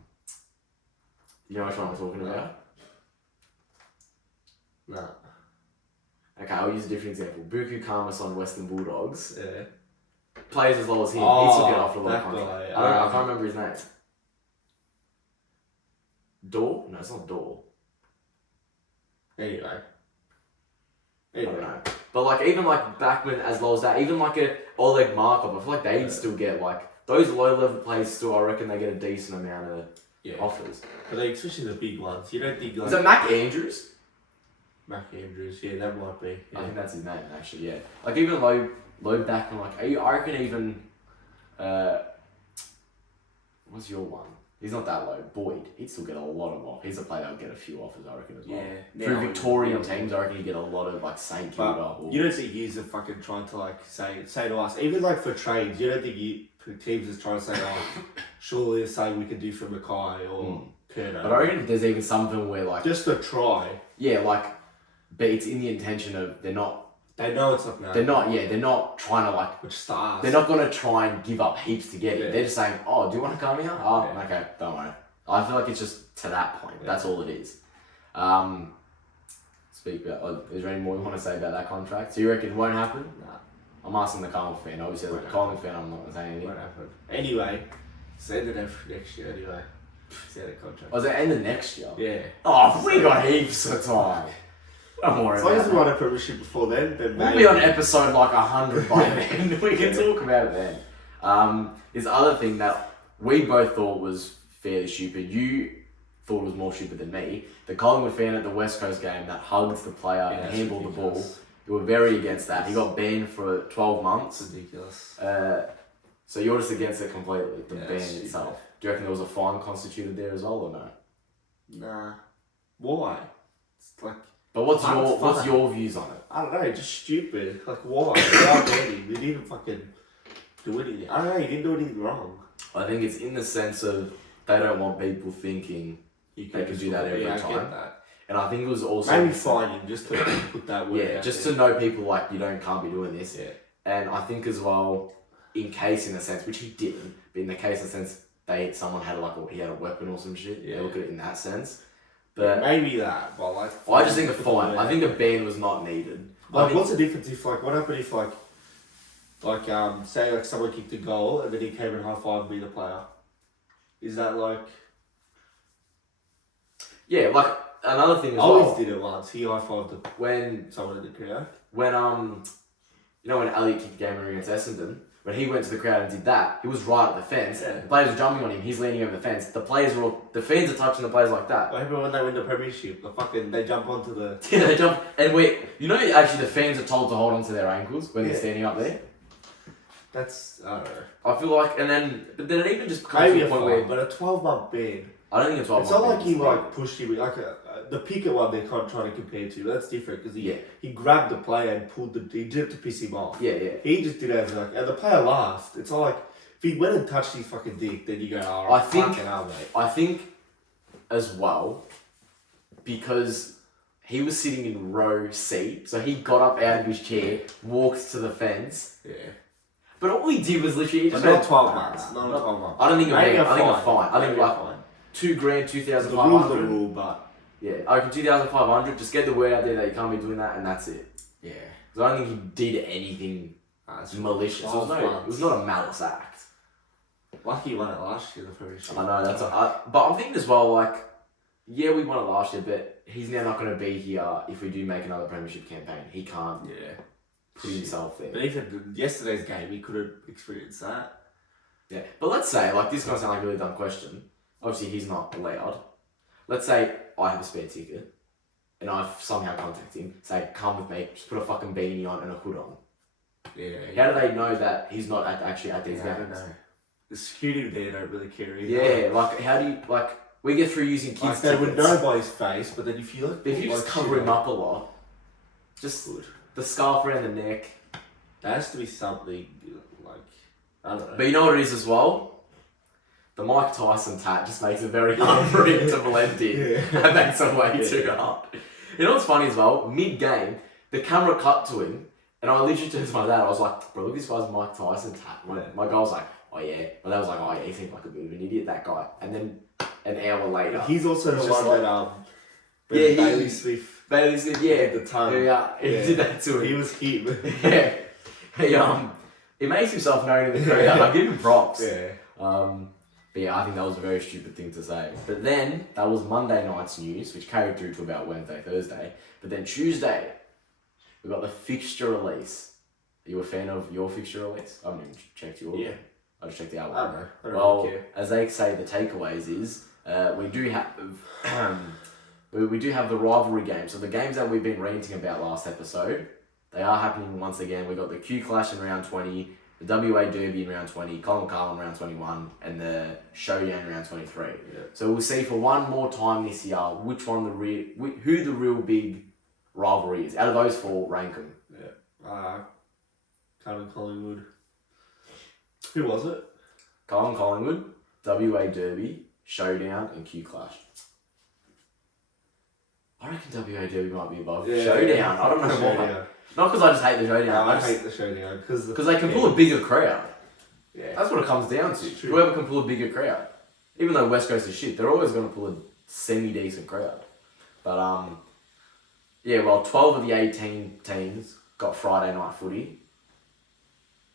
know which one I'm talking about? Nah. Okay, I'll use a different example. Buku Kamas on Western Bulldogs. Yeah. Plays as low as him. Oh, he took it after a lot of contract. guy, I can't remember his name. Door? No, it's not Door. Anyway. I don't know. But like even like Backman as low as that, even like a Oleg Markov, I feel like they'd still get like those low level players still, I reckon they get a decent amount of offers. But they, especially the big ones, you don't think like... Is that Mac Andrews? Mac Andrews, yeah, that might be. Yeah. I think that's his name actually, yeah. Like even low Backman, like I reckon even what's your one? He's not that low. Boyd, he'd still get a lot of offers. He's a player that'll get a few offers, I reckon, as well. Yeah. Through Victorian teams, I reckon you get a lot of like St Kilda. You don't think he's fucking trying to like say to us, even like for trades, you don't think teams is trying to say, oh, surely a say we could do for Mackay or Curto. But I reckon there's even something where like... Just a try. Yeah, like, but it's in the intention of they're not... They know it's not... They're not trying to like... Which stars. They're not going to try and give up heaps to get it. They're just saying, oh, do you want to come here? Oh, okay, don't worry. I feel like it's just to that point. Yeah. That's all it is. Speak about... is there any more you want to say about that contract? So you reckon it won't happen? Nah. I'm asking the Collingwood fan. Obviously, as a Collingwood fan, I'm not going to say anything. Won't happen. Anyway, it's the end of next year anyway. It's the end of contract. Oh, is it end of next year? Yeah. Oh, we got heaps of time. Don't worry. As long as we won a premiership before then we'll be on episode like 100 by then. We can talk about it then. This other thing that we both thought was fairly stupid. You thought it was more stupid than me. The Collingwood fan at the West Coast game that hugged the player and handballed the ball. You were very against that. He got banned for 12 months. It's ridiculous. So you're just against it completely, the ban itself. Do you reckon there was a fine constituted there as well or no? Nah. Why? It's like... But what's your views on it? I don't know, just stupid. Like, why? Without banning, they didn't fucking do anything. I don't know, he didn't do anything wrong. I think it's in the sense of they don't want people thinking they can do that every time. I get that. And I think it was also... Maybe fining, just to put that word out just there. To know people like, can't be doing this. Yeah. And I think as well, in case in a sense, which he didn't, but in the case in a sense, someone had he had a weapon or some shit. Yeah. They look at it in that sense. But maybe that, but like... I just think a fine. I think a ban was not needed. Like, what's the difference if, like, what happened if, say, like, someone kicked a goal and then he came and high-fived me, the player? Is that, like... Yeah, like, another thing as well... I always did it once. He high-fived someone in the crowd. When, when Elliot kicked the game against Essendon, when he went to the crowd and did that, he was right at the fence. Yeah. The players were jumping on him. He's leaning over the fence. The fans are touching the players like that. What happened when they win the premiership? They jump onto the... Yeah, they jump. And actually the fans are told to hold onto their ankles when they're standing up there. That's, I don't know. I feel like, but then it even just becomes maybe a point where... But a 12-month ban. I don't think a 12-month ban. It's not like he pushed him, like the Pickett one they're trying to compare to. That's different because he grabbed the player and he did it to piss him off. Yeah, yeah. He just did it as and the player laughed. It's not like if he went and touched his fucking dick, then you go, oh, I think as well because he was sitting in row C, so he got up out of his chair, walked to the fence. Yeah. But all he did was literally just not 12 months. Not 12 months. I don't think I think a fine. I think like $2,000, 2,500. The rule's the rule, but yeah, I reckon 2,500. Just get the word out there that you can't be doing that, and that's it. Yeah. Because I don't think he did anything malicious. It was not a malice act. Lucky you won it last year, the Premiership. I know, but I'm thinking as well, like, yeah, we won it last year, but he's now not going to be here if we do make another Premiership campaign. He can't put himself there. But even yesterday's game, he could have experienced that. Yeah, but let's say, like, this is going to sound like a really dumb question. Obviously, he's not allowed. Let's say I have a spare ticket, and I somehow contact him, say, come with me, just put a fucking beanie on and a hood on. Yeah. How do they know that he's not actually at these I games? don't know. The security there don't really care either. Yeah, like, how do you, like, we get through using kids' like, they tickets. would know by his face, but then if you look... But if you just cover him up a lot, just the scarf around the neck. There has to be something, like, I don't know. But you know what it is as well? The Mike Tyson tat just makes it very hard for him to blend in. That makes it way too hard. You know what's funny as well? Mid-game, the camera cut to him, and I literally turned to my dad, I was like, bro, look at this guy's Mike Tyson tat. My guy was like, oh yeah. My dad was like, oh yeah, he seems like a bit of an idiot, that guy. And then an hour later... He's also the one like, that, Bailey Swift... Bailey Swift, yeah. The tongue. Yeah, he did that to him. He was him. Yeah. He makes himself known in the crowd. I give him props. Yeah. But yeah, I think that was a very stupid thing to say. But then, that was Monday night's news, which carried through to about Wednesday, Thursday. But then Tuesday, we got the fixture release. Are you a fan of your fixture release? I haven't even checked your. Yeah. I just checked the album. I don't know. I don't Well, really care. as they say, the takeaways is we do have we do have the rivalry games. So the games that we've been ranting about last episode, they are happening once again. We got the Q Clash in round 20, the WA Derby in round 20, Colin Carlin round 21, and the Showdown in round 23. Yeah. So we'll see for one more time this year which one who the real big rivalry is. Out of those four, rank them. Yeah. Carlin Collingwood. Who was it? Colin Collingwood, WA Derby, Showdown, and Q Clash. I reckon WA Derby might be above Showdown. I don't know why. Not Not because I just hate the Showdown. No, I just, hate the Showdown because they can pull a bigger crowd. Yeah. That's what it comes down to. True. Whoever can pull a bigger crowd. Even though West Coast is shit, they're always going to pull a semi-decent crowd. But, yeah, well, 12 of the 18 teams got Friday night footy.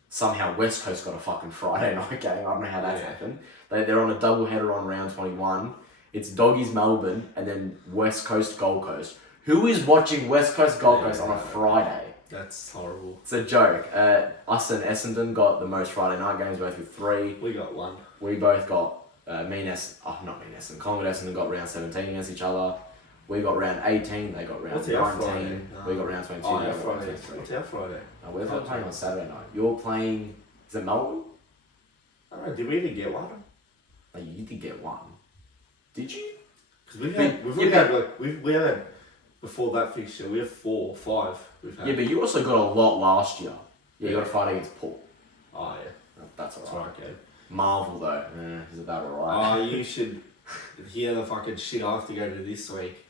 Somehow West Coast got a fucking Friday night game. I don't know how that's happened. They're on a double header on round 21. It's Doggies Melbourne and then West Coast Gold Coast. Who is watching West Coast Gold Coast on a Friday? That's horrible. It's a joke. Us and Essendon got the most Friday night games, both with 3. We got 1. We both got Collingwood Essendon got round 17 against each other. We got round 18, they got round What's our 19. Friday? We got round 22. Oh, they our got round Friday. 23. What's our Friday? No, we're playing on Saturday night. You're playing, is it Melbourne? I don't know, did we even get one? No, you did get one. Did you? Because we had before that fixture, we have 4, 5 we've had. Yeah, but you also got a lot last year. Yeah, you got a Friday against Port. Oh, yeah. That's alright. That's alright, okay. Marvel though, is it that alright? Oh, you should hear the fucking shit I have to go to this week.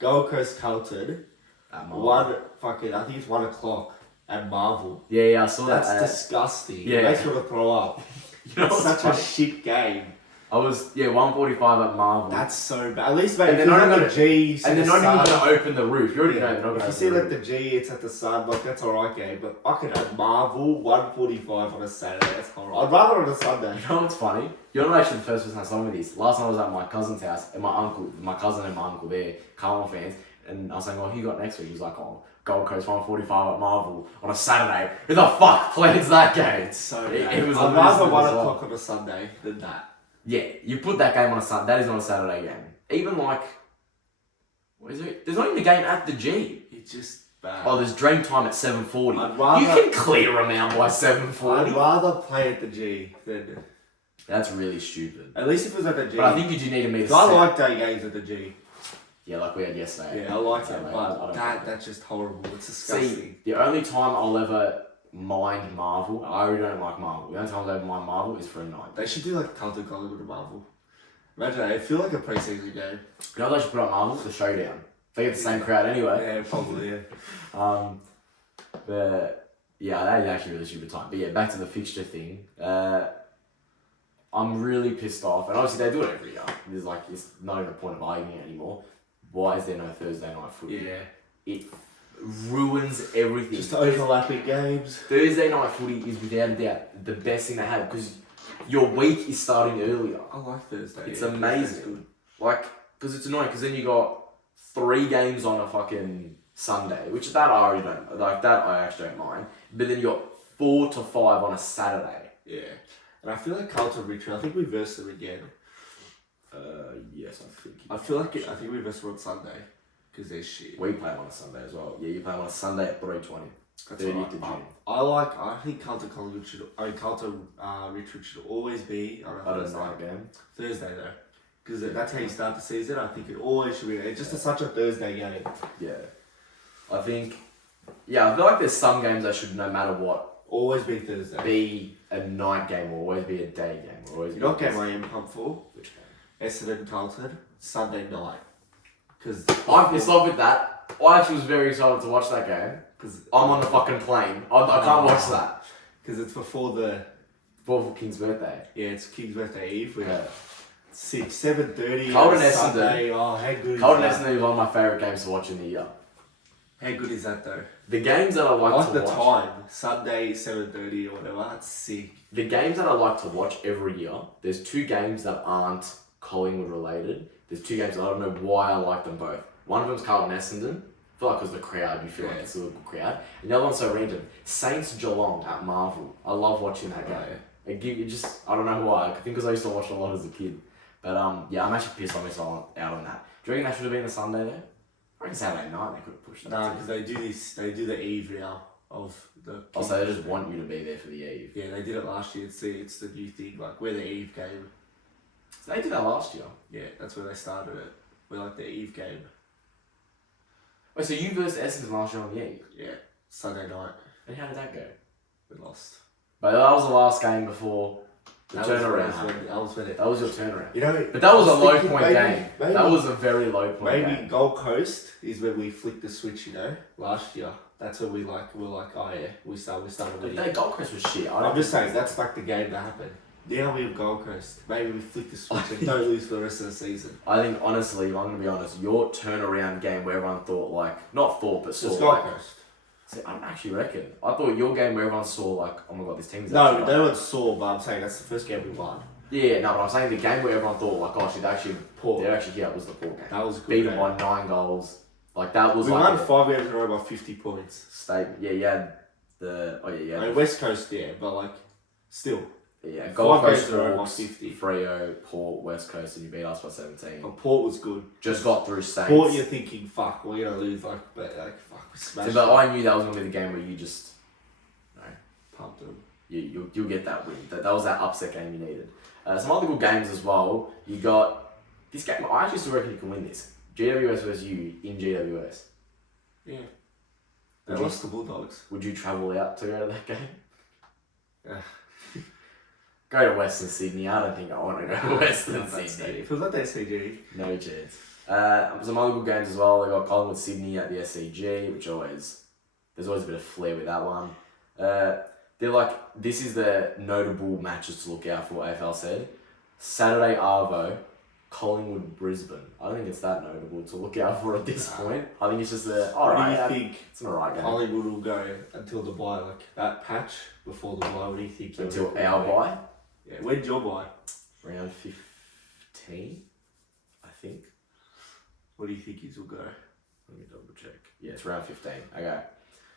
Gold Coast Carlton, At Marvel. I think it's 1 o'clock at Marvel. Yeah, I saw that. That's disgusting. yeah. It makes me want to throw up. You know It's what's such a funny? shit game. I was 1:45 at Marvel. That's so bad. At least, mate, And if they're you not the G, you see and they're the not even sun. going to open the roof. You already know they're not going to If you open see the like roof. the G, it's at the sun, like that's alright game. But fucking at Marvel, 1:45 on a Saturday, that's horrible. I'd rather on a Sunday. You know what's funny? You're not actually the first person I saw me this. Last time I was at my cousin's house, and my cousin and my uncle there, Carlton fans, and I was saying, who you got next week? He was like, Gold Coast 1:45 at Marvel on a Saturday. Who the fuck plays that game? It's so It bad. was I'd rather abysmal 1 as well. o'clock on a Sunday than that. Yeah, you put that game on a Sunday. That is not a Saturday game. Even like, what is it? There's not even a game at the G. It's just bad. Oh, there's drain time at 7:40. I'd rather- You can clear them out by I'd 7:40. rather play at the G than... That's really stupid. At least if it was at the G. But I think you do need to meet. 'Cause I like day games at the G. Yeah, like we had yesterday. Yeah, I like So, it, mate, I but don't that's just horrible. It's disgusting. See, the only time I'll ever mind Marvel, I already don't like Marvel. The only time I'll ever mind Marvel is for a night. They should do like Carlton Collingwood and Marvel. Imagine that. It feel like a pre-season game. You know what they should put on Marvel? The Showdown. They get the same crowd anyway. Yeah, probably, yeah. But yeah, that is actually a really stupid time. But yeah, back to the fixture thing. I'm really pissed off, and obviously they do it every year. There's like, it's not even a point of arguing it anymore. Why is there no Thursday night footy? Yeah. It ruins everything. Just overlapping games. Thursday night footy is without a doubt the best thing they have, because your week is starting earlier. I like Thursday. It's yeah, amazing. Thursday's good. Like, because it's annoying, because then you got 3 games on a fucking Sunday, which that I already don't, like that I actually don't mind. But then you got 4 to 5 on a Saturday. Yeah. And I feel like Carlton Richmond, I think we versed them again. Yes, I think. I think we versed them on Sunday. Because they're shit. We play them on a Sunday as well. Yeah, you play them on a Sunday at 3:20. That's 30th of June. I think Carlton Richmond should always be on a I don't Thursday. know game. Thursday though. Because that's how you start the season. I think it always should be. It's just such a Thursday game. Yeah. I think, I feel like there's some games that should, no matter what, Always be Thursday. be a night game or always be a day game. Or always You be know a what game I am pumped for? Which game? Essendon Carlton, Sunday night. Because I'm pissed off with that. I actually was very excited to watch that game. I'm on the fucking plane. I can't watch that. Because it's before the... For King's birthday. Yeah, it's King's birthday eve. Yeah. 7:30 Carlton Sunday. Essendon. Oh, how good is Carlton that? Essendon is one of my favourite games to watch in the year. How good is that though? The games that I I like like to the watch. time. Sunday 7:30 or whatever. That's sick. The games that I like to watch every year, there's 2 games that aren't Collingwood related. There's 2 games that I don't know why I like them both. One of them's Carlton Essendon. I feel like because the crowd, you feel like it's a good crowd. And the other one's so random. Saints Geelong at Marvel. I love watching that game. It give you just, I don't know why. I think because I used to watch a lot as a kid. But I'm actually pissed I missed out on that. Do you reckon that should have been a Sunday though? I reckon Saturday night they could have pushed that. Nah, because they do the eve now of the... Also, they just want you to be there for the eve. Yeah, they did it last year. It's the new thing. Like, we're the eve game. So they did that last year. Yeah, that's where they started it. We're like the eve game. Wait, so you versus Essendon last year on the eve? Yeah, Sunday night. And how did that go? We lost. But that was the last game before the That turnaround. was when it... That was your turnaround. You know... But that was a low thinking point game. That was a very low point Maybe game. Gold Coast is when we flicked the switch, you know, last year. That's when we're like, oh yeah, we started But winning. that Gold Coast was shit. I'm just saying, that's like the game that happened. Now we have Gold Coast. Maybe we flick the switch and don't lose for the rest of the season. I think, honestly, if I'm going to be honest, your turnaround game where everyone thought, like, not thought, but saw, It's Gold like... Coast. See, I don't actually reckon. I thought your game where everyone saw, like, oh my god, this team's No, actually... no one saw, but I'm saying that's the first game we won. Yeah, no, but I'm saying the game where everyone thought, like, gosh, Port. they're actually here, was the Port game. That was a good. Beaten game. by 9 goals. Like, that was We like... won 5 games in a row by 50 points. Statement. Yeah, you had the... Oh, yeah, yeah. I mean, West Coast, yeah, but like, still. Yeah, Gold 5 games Coast, in a row by Hawks, 50. Freo, Port, West Coast, and you beat us by 17. But Port was good. Just got through Saints. Port, you're thinking, fuck, we're gonna lose, like, but like, fuck, we So, smashed but them. I knew that was going to be the game where you just... Pumped them. You'll get that win. That was that upset game you needed. Some other good games as well. You got... This game, I actually still reckon you can win this. GWS versus you in GWS. Yeah. They Would you- lost the Bulldogs. Would you travel out to go to that game? Yeah. Go to Western Sydney. I don't think I want to go to Western Not that Sydney. stadium. If it was at the SCG. No chance. Some other good games as well. They got Collingwood Sydney at the SCG, which there's always a bit of flair with that one. They're like, this is the notable matches to look out for, AFL said. Saturday Arvo, Collingwood Brisbane. I don't think it's that notable to look out for at this point. I think it's just What do you think it's an alright game. Collingwood will go until the bye, like that patch before the bye? What do you think? Until our bye, Yeah, when's your bye? round 15, I think. What do you think his will go? Let me double check. Yeah, it's round 15. Okay.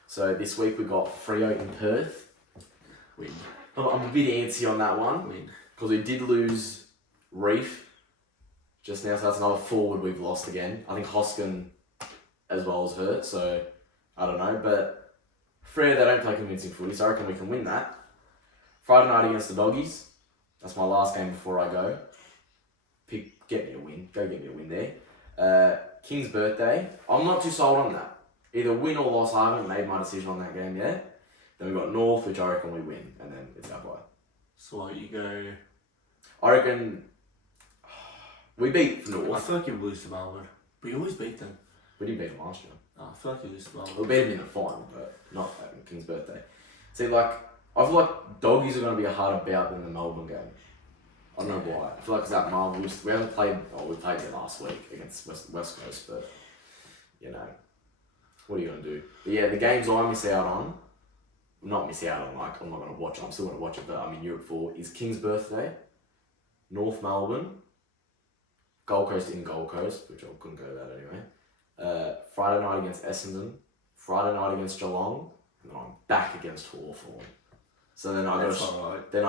So this week we got Freo in Perth. Win. I'm a bit antsy on that one Win. because we did lose Reef just now, so that's another forward we've lost again. I think Hoskin as well is hurt, so I don't know. But Freo, they don't play convincing footy, so I reckon we can win that. Friday night against the Doggies. That's my last game before I go. Get me a win. Go get me a win there. King's birthday. I'm not too sold on that. Either win or loss. I haven't made my decision on that game yet. Then we've got North, which I reckon we win, and then it's our bye. So what, you go... I reckon we beat I North. feel like you lose to Melbourne. But you always beat them. We didn't beat them last year. I feel like you lose to We Melbourne. beat them in the final, but not at King's birthday. See, like, I feel like Doggies are going to be a harder bout than the Melbourne game. I don't know why. I feel like it's that Marvel. We haven't played... we played it last week against West Coast, but, you know, what are you going to do? But yeah, the games I miss out on, not miss out on, like, I'm not going to watch it, I'm still going to watch it, but I'm in Europe for, is King's birthday, North Melbourne, Gold Coast in Gold Coast, which I couldn't go that anyway, Friday night against Essendon, Friday night against Geelong, and then I'm back against Hawthorn. So then I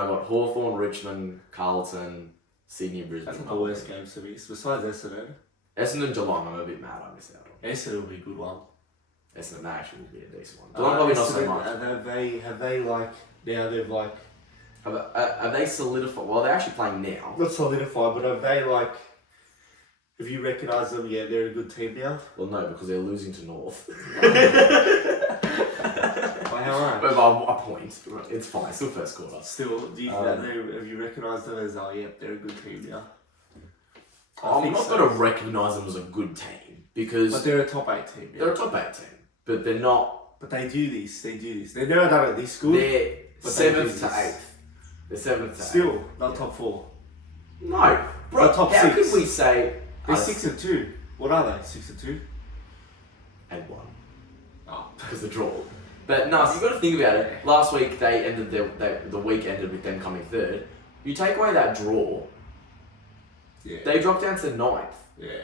got Hawthorn, Richmond, Carlton, Sydney, Brisbane. That's not the worst games to miss, besides Essendon. Essendon, Geelong, I'm a bit mad I missed out on. Essendon will be a good one. Essendon, that actually will be a decent one. Geelong probably not so much. Have they like, now they've like... Have they solidified? Well, they're actually playing now. Not solidified, but have they like... Have you recognised them? Yeah, they're a good team now. Well, no, because they're losing to North. By how much? But by a point. It's fine. Still first quarter. Still, have you recognised them as, yep, they're a good team now? I'm not going to recognise them as a good team because... But they're a top 8 team. Yeah. They're a top 8 team, but they're not... But they do this. They've never done it this good. They're 7th to 8th. They're 7th to 8th. Still, not top 4. No. Bro, top how 6. could we say... They're 6 and 2. What are they? 6 and 2? And 1. Oh. Because the draw. But no, so you've got to think about it. Last week, they ended the week ended with them coming 3rd. You take away that draw, they dropped down to 9th. Yeah.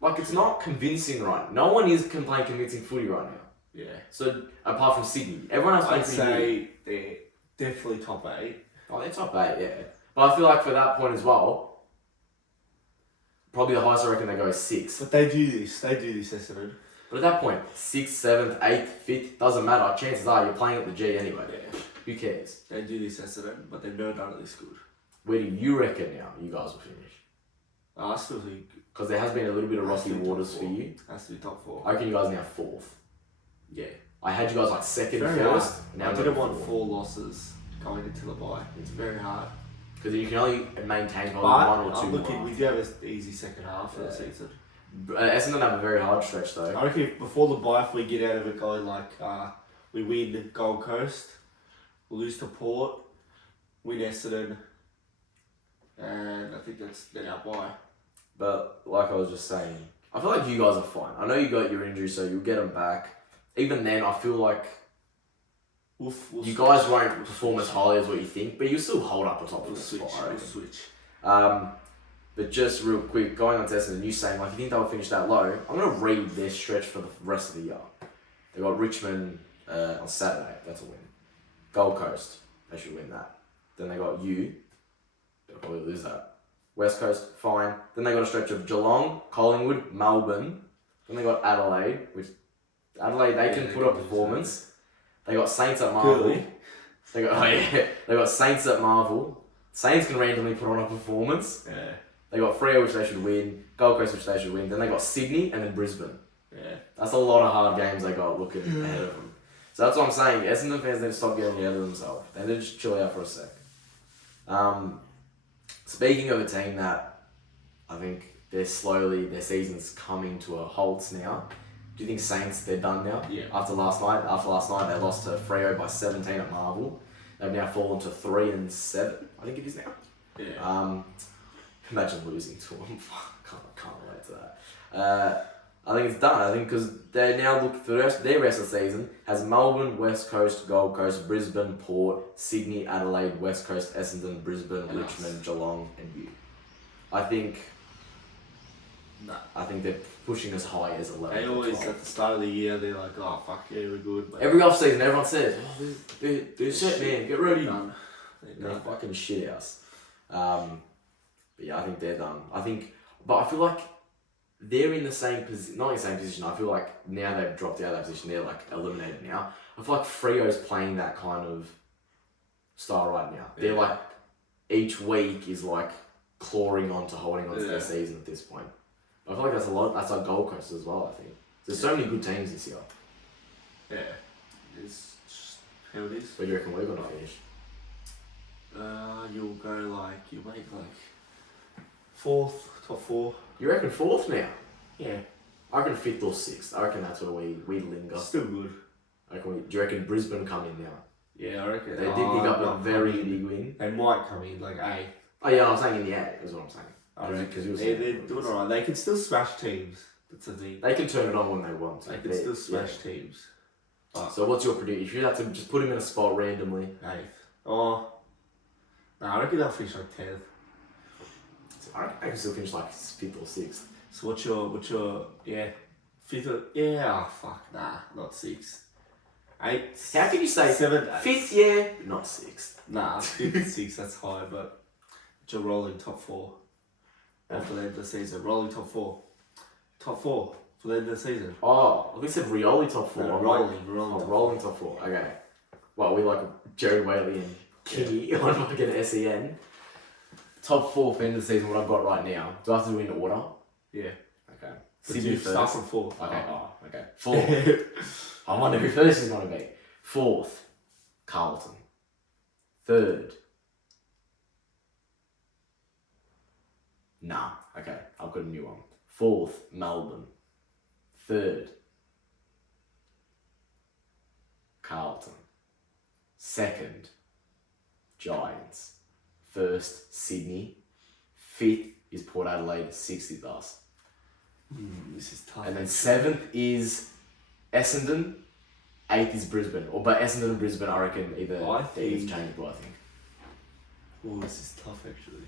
Like, it's not convincing right. No one is playing convincing footy right now. Yeah. So, apart from Sydney. Everyone else I'd plays say they're definitely top 8. Oh, they're top 8, yeah. But I feel like for that point as well, probably the highest I reckon they go is 6. But they do this, Essendon. But at that point, 6th, 7th, 8th, 5th, doesn't matter. Chances are you're playing at the G anyway. Yeah. Who cares? They do this, Essendon, but they've never done it this good. Where do you reckon now you guys will finish? I still think... Because there has been a little bit of rocky waters for you. Has to be top 4. I reckon you guys are now 4th. Yeah. I had you guys like 2nd, Very 1st. hard. Now I didn't want 4 losses going into the bye. It's very hard. Because you can only maintain probably But 1 or 2 I'm looking, more. we do have an easy second half of the season. Essendon have a very hard stretch though. I reckon before the bye, if we get out of it going like, we win Gold Coast, we'll lose to Port, win Essendon, and I think that's then our bye. But like I was just saying, I feel like you guys are fine. I know you got your injury, so you'll get them back. Even then, I feel like you guys won't perform as highly as what you think, but you'll still hold up the top of the spot. We'll switch. But just real quick, going on to Essendon, you saying like you think they'll finish that low. I'm gonna read their stretch for the rest of the year. They got Richmond on Saturday. That's a win. Gold Coast, they should win that. Then they got you. They'll probably lose that. West Coast, fine. Then they got a stretch of Geelong, Collingwood, Melbourne. Then they got Adelaide, which Adelaide they can put up performance. They got Saints at Marvel. They got Saints at Marvel. Saints can randomly put on a performance. Yeah. They got Freo, which they should win. Gold Coast, which they should win. Then they got Sydney and then Brisbane. Yeah. That's a lot of hard games they got looking ahead of them. So that's what I'm saying. Essendon fans need to stop getting ahead of themselves. They need to just chill out for a sec. Speaking of a team that I think their season's coming to a halt now. Do you think Saints, they're done now? Yeah. After last night, they lost to Freo by 17 at Marvel. They've now fallen to 3-7. I think it is now. Yeah. Imagine losing to them. Can't relate to that. I think it's done. I think because they now look for their rest of the season has Melbourne, West Coast, Gold Coast, Brisbane, Port, Sydney, Adelaide, West Coast, Essendon, Brisbane, Richmond, Geelong, and you. I think they're pushing as high as 11. They always at the start of the year they're like, oh fuck yeah, we're good. But every off season, everyone says, oh, they're set, man. Get ready. They're They're fucking shit house. But yeah, I think they're done. But I feel like they're in the same position, not in the same position. I feel like now they've dropped out of that position, they're like eliminated now. I feel like Freo's playing that kind of style right now. Yeah. They're like, each week is like clawing on to holding on to their season at this point. I feel like that's like Gold Coast as well, I think. There's so many good teams this year. Yeah. It's just how it is. Where do you reckon we're going to finish? You'll make like 4th, top 4. You reckon 4th now? Yeah. I reckon 5th or 6th. I reckon that's where we linger. Still good. Do you reckon Brisbane come in now? Yeah, I reckon. They did pick up a very big win. They might come in, like A. Oh yeah, I'm saying in the A is what I'm saying. They're doing alright. They can still smash teams. That's the thing. They can turn it on when they want to. They can still smash teams. So what's your prediction? If you had to just put him in a spot randomly. 8th. Oh. Nah, I reckon they'll finish like 10th. I reckon they can still finish like 5th or 6th. So what's your 5th or, yeah, fuck, nah, not 6th. 8th. How can you say 7th, 5th, yeah, not 6th? Nah, 5th, 6th, that's high, but it's a rolling top 4. For the end of the season, rolling top 4. Top 4 for the end of the season. Oh, we said Rioli top 4. No, I'm rolling, like, rolling. rolling top 4. Okay. Well, we like Jerry Whaley and Kingy on fucking SEN. Top 4 for end of the season, what I've got right now. Do I have to do it in order? Yeah. Okay. So Sydney you first. start from 4. Okay, okay. 4th. I wonder who first is going to be. 4th, Carlton. 3rd. Nah, okay, I've got a new one. 4th, Melbourne. 3rd, Carlton. 2nd, Giants. 1st, Sydney. 5th is Port Adelaide. 6th is us. This is tough. And then 7th is Essendon. 8th is Brisbane. Or but Essendon and Brisbane, I reckon either it's changeable, I think. Oh, this is tough actually.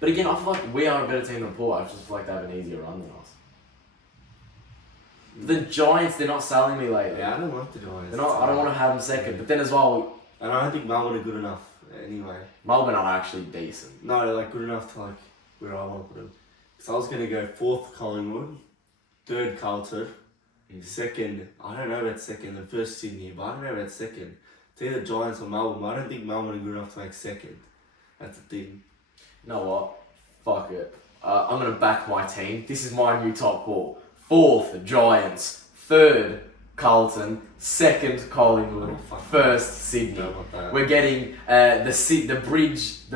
But again, I feel like we are a better team than Port. I just feel like they have an easier run than us. The Giants, they're not selling me lately. Yeah, I don't like the Giants. They're not, I don't want to have them second. But then as well, and I don't think Melbourne are good enough anyway. Melbourne are actually decent. No, they're like good enough to like where I want to put them. So I was gonna go 4th Collingwood, 3rd Carlton, 2nd. I don't know about 2nd. And 1st Sydney, but I don't know about 2nd. It's either Giants or Melbourne. But I don't think Melbourne are good enough to make 2nd. That's the thing. You know what? Fuck it. I'm going to back my team. This is my new top 4. 4th, Giants. 3rd, Carlton. 2nd, Collingwood. 1st, Sydney. Don't want that. We're getting the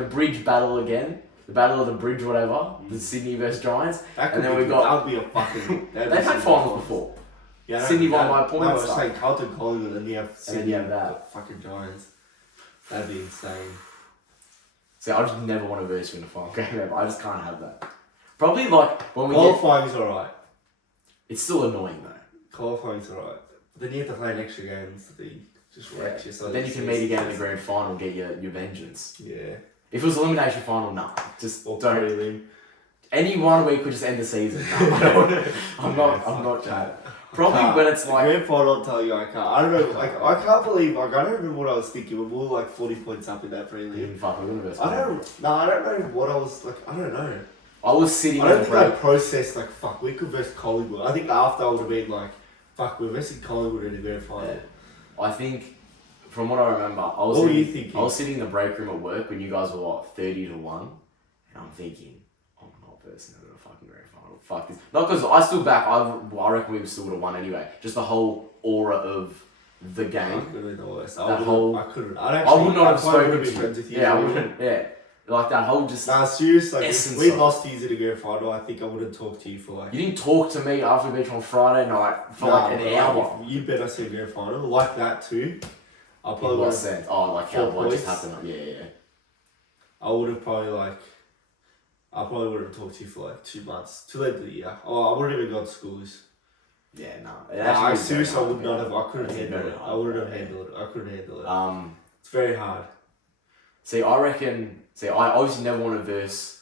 bridge battle again. The battle of the bridge, whatever. The Sydney versus Giants. That And could then be we good. got. That would be a fucking. They've had finals before. Yeah, Sydney won by No, points. I was saying Carlton, Collingwood, and then you have Sydney, then you have that. fucking Giants. That'd be insane. See, I just never want to verse you in the final game ever. I just can't have that. Probably like when we get. Qualifying's alright. It's still annoying though. Qualifying's alright. But then you have to play an extra game. That's the thing. Just wreck yourself. But then you can meet again in the grand final and get your vengeance. Yeah. If it was elimination final, nah. Just Or don't. prelim. Any 1 week could just end the season. No, I don't, I'm not chatting. Probably when it's like. Grand final, I'll tell you, I can't. I don't know. Like, I can't believe. Like, I don't remember what I was thinking. We're more like 40 points up in that prelim. Fuck, we're gonna verse. I don't know what I was like. I don't know. I was sitting. I don't in think the I break. processed like fuck. We could verse Collingwood. I think after I would have been like, fuck. We're versing Collingwood in the grand final. Yeah. I think, from what I remember, I was. What were you sitting, thinking? I was sitting in the break room at work when you guys were what 30-1, and I'm thinking, I'm not versing them in a fucking grand final. Fuck this. Not because I stood back. I reckon we still would have won anyway. Just the whole aura of the I game. could have been the worst. That whole. I couldn't. I would not have spoken been to friends you. with you. Yeah, I wouldn't. Yeah, like that whole just. Nah, serious. Like, if essence we of- lost to you in the grand final, I think I wouldn't talk to you for like. You didn't talk to me after we beat you on Friday night for like but an hour. if you bet us in the grand final like that too. I In probably what would. sense? Oh, like how 4 what just points. happened? Yeah. I would have probably like. I probably would have talked to you for like 2 months. Too late in the year. Oh, I wouldn't even gone to schools. Yeah, no. I seriously, I would not have. I couldn't It's handle very it. I hard, wouldn't have yeah. handled it. I couldn't handle it. Um. It's very hard. See, I reckon. See, I obviously never want to verse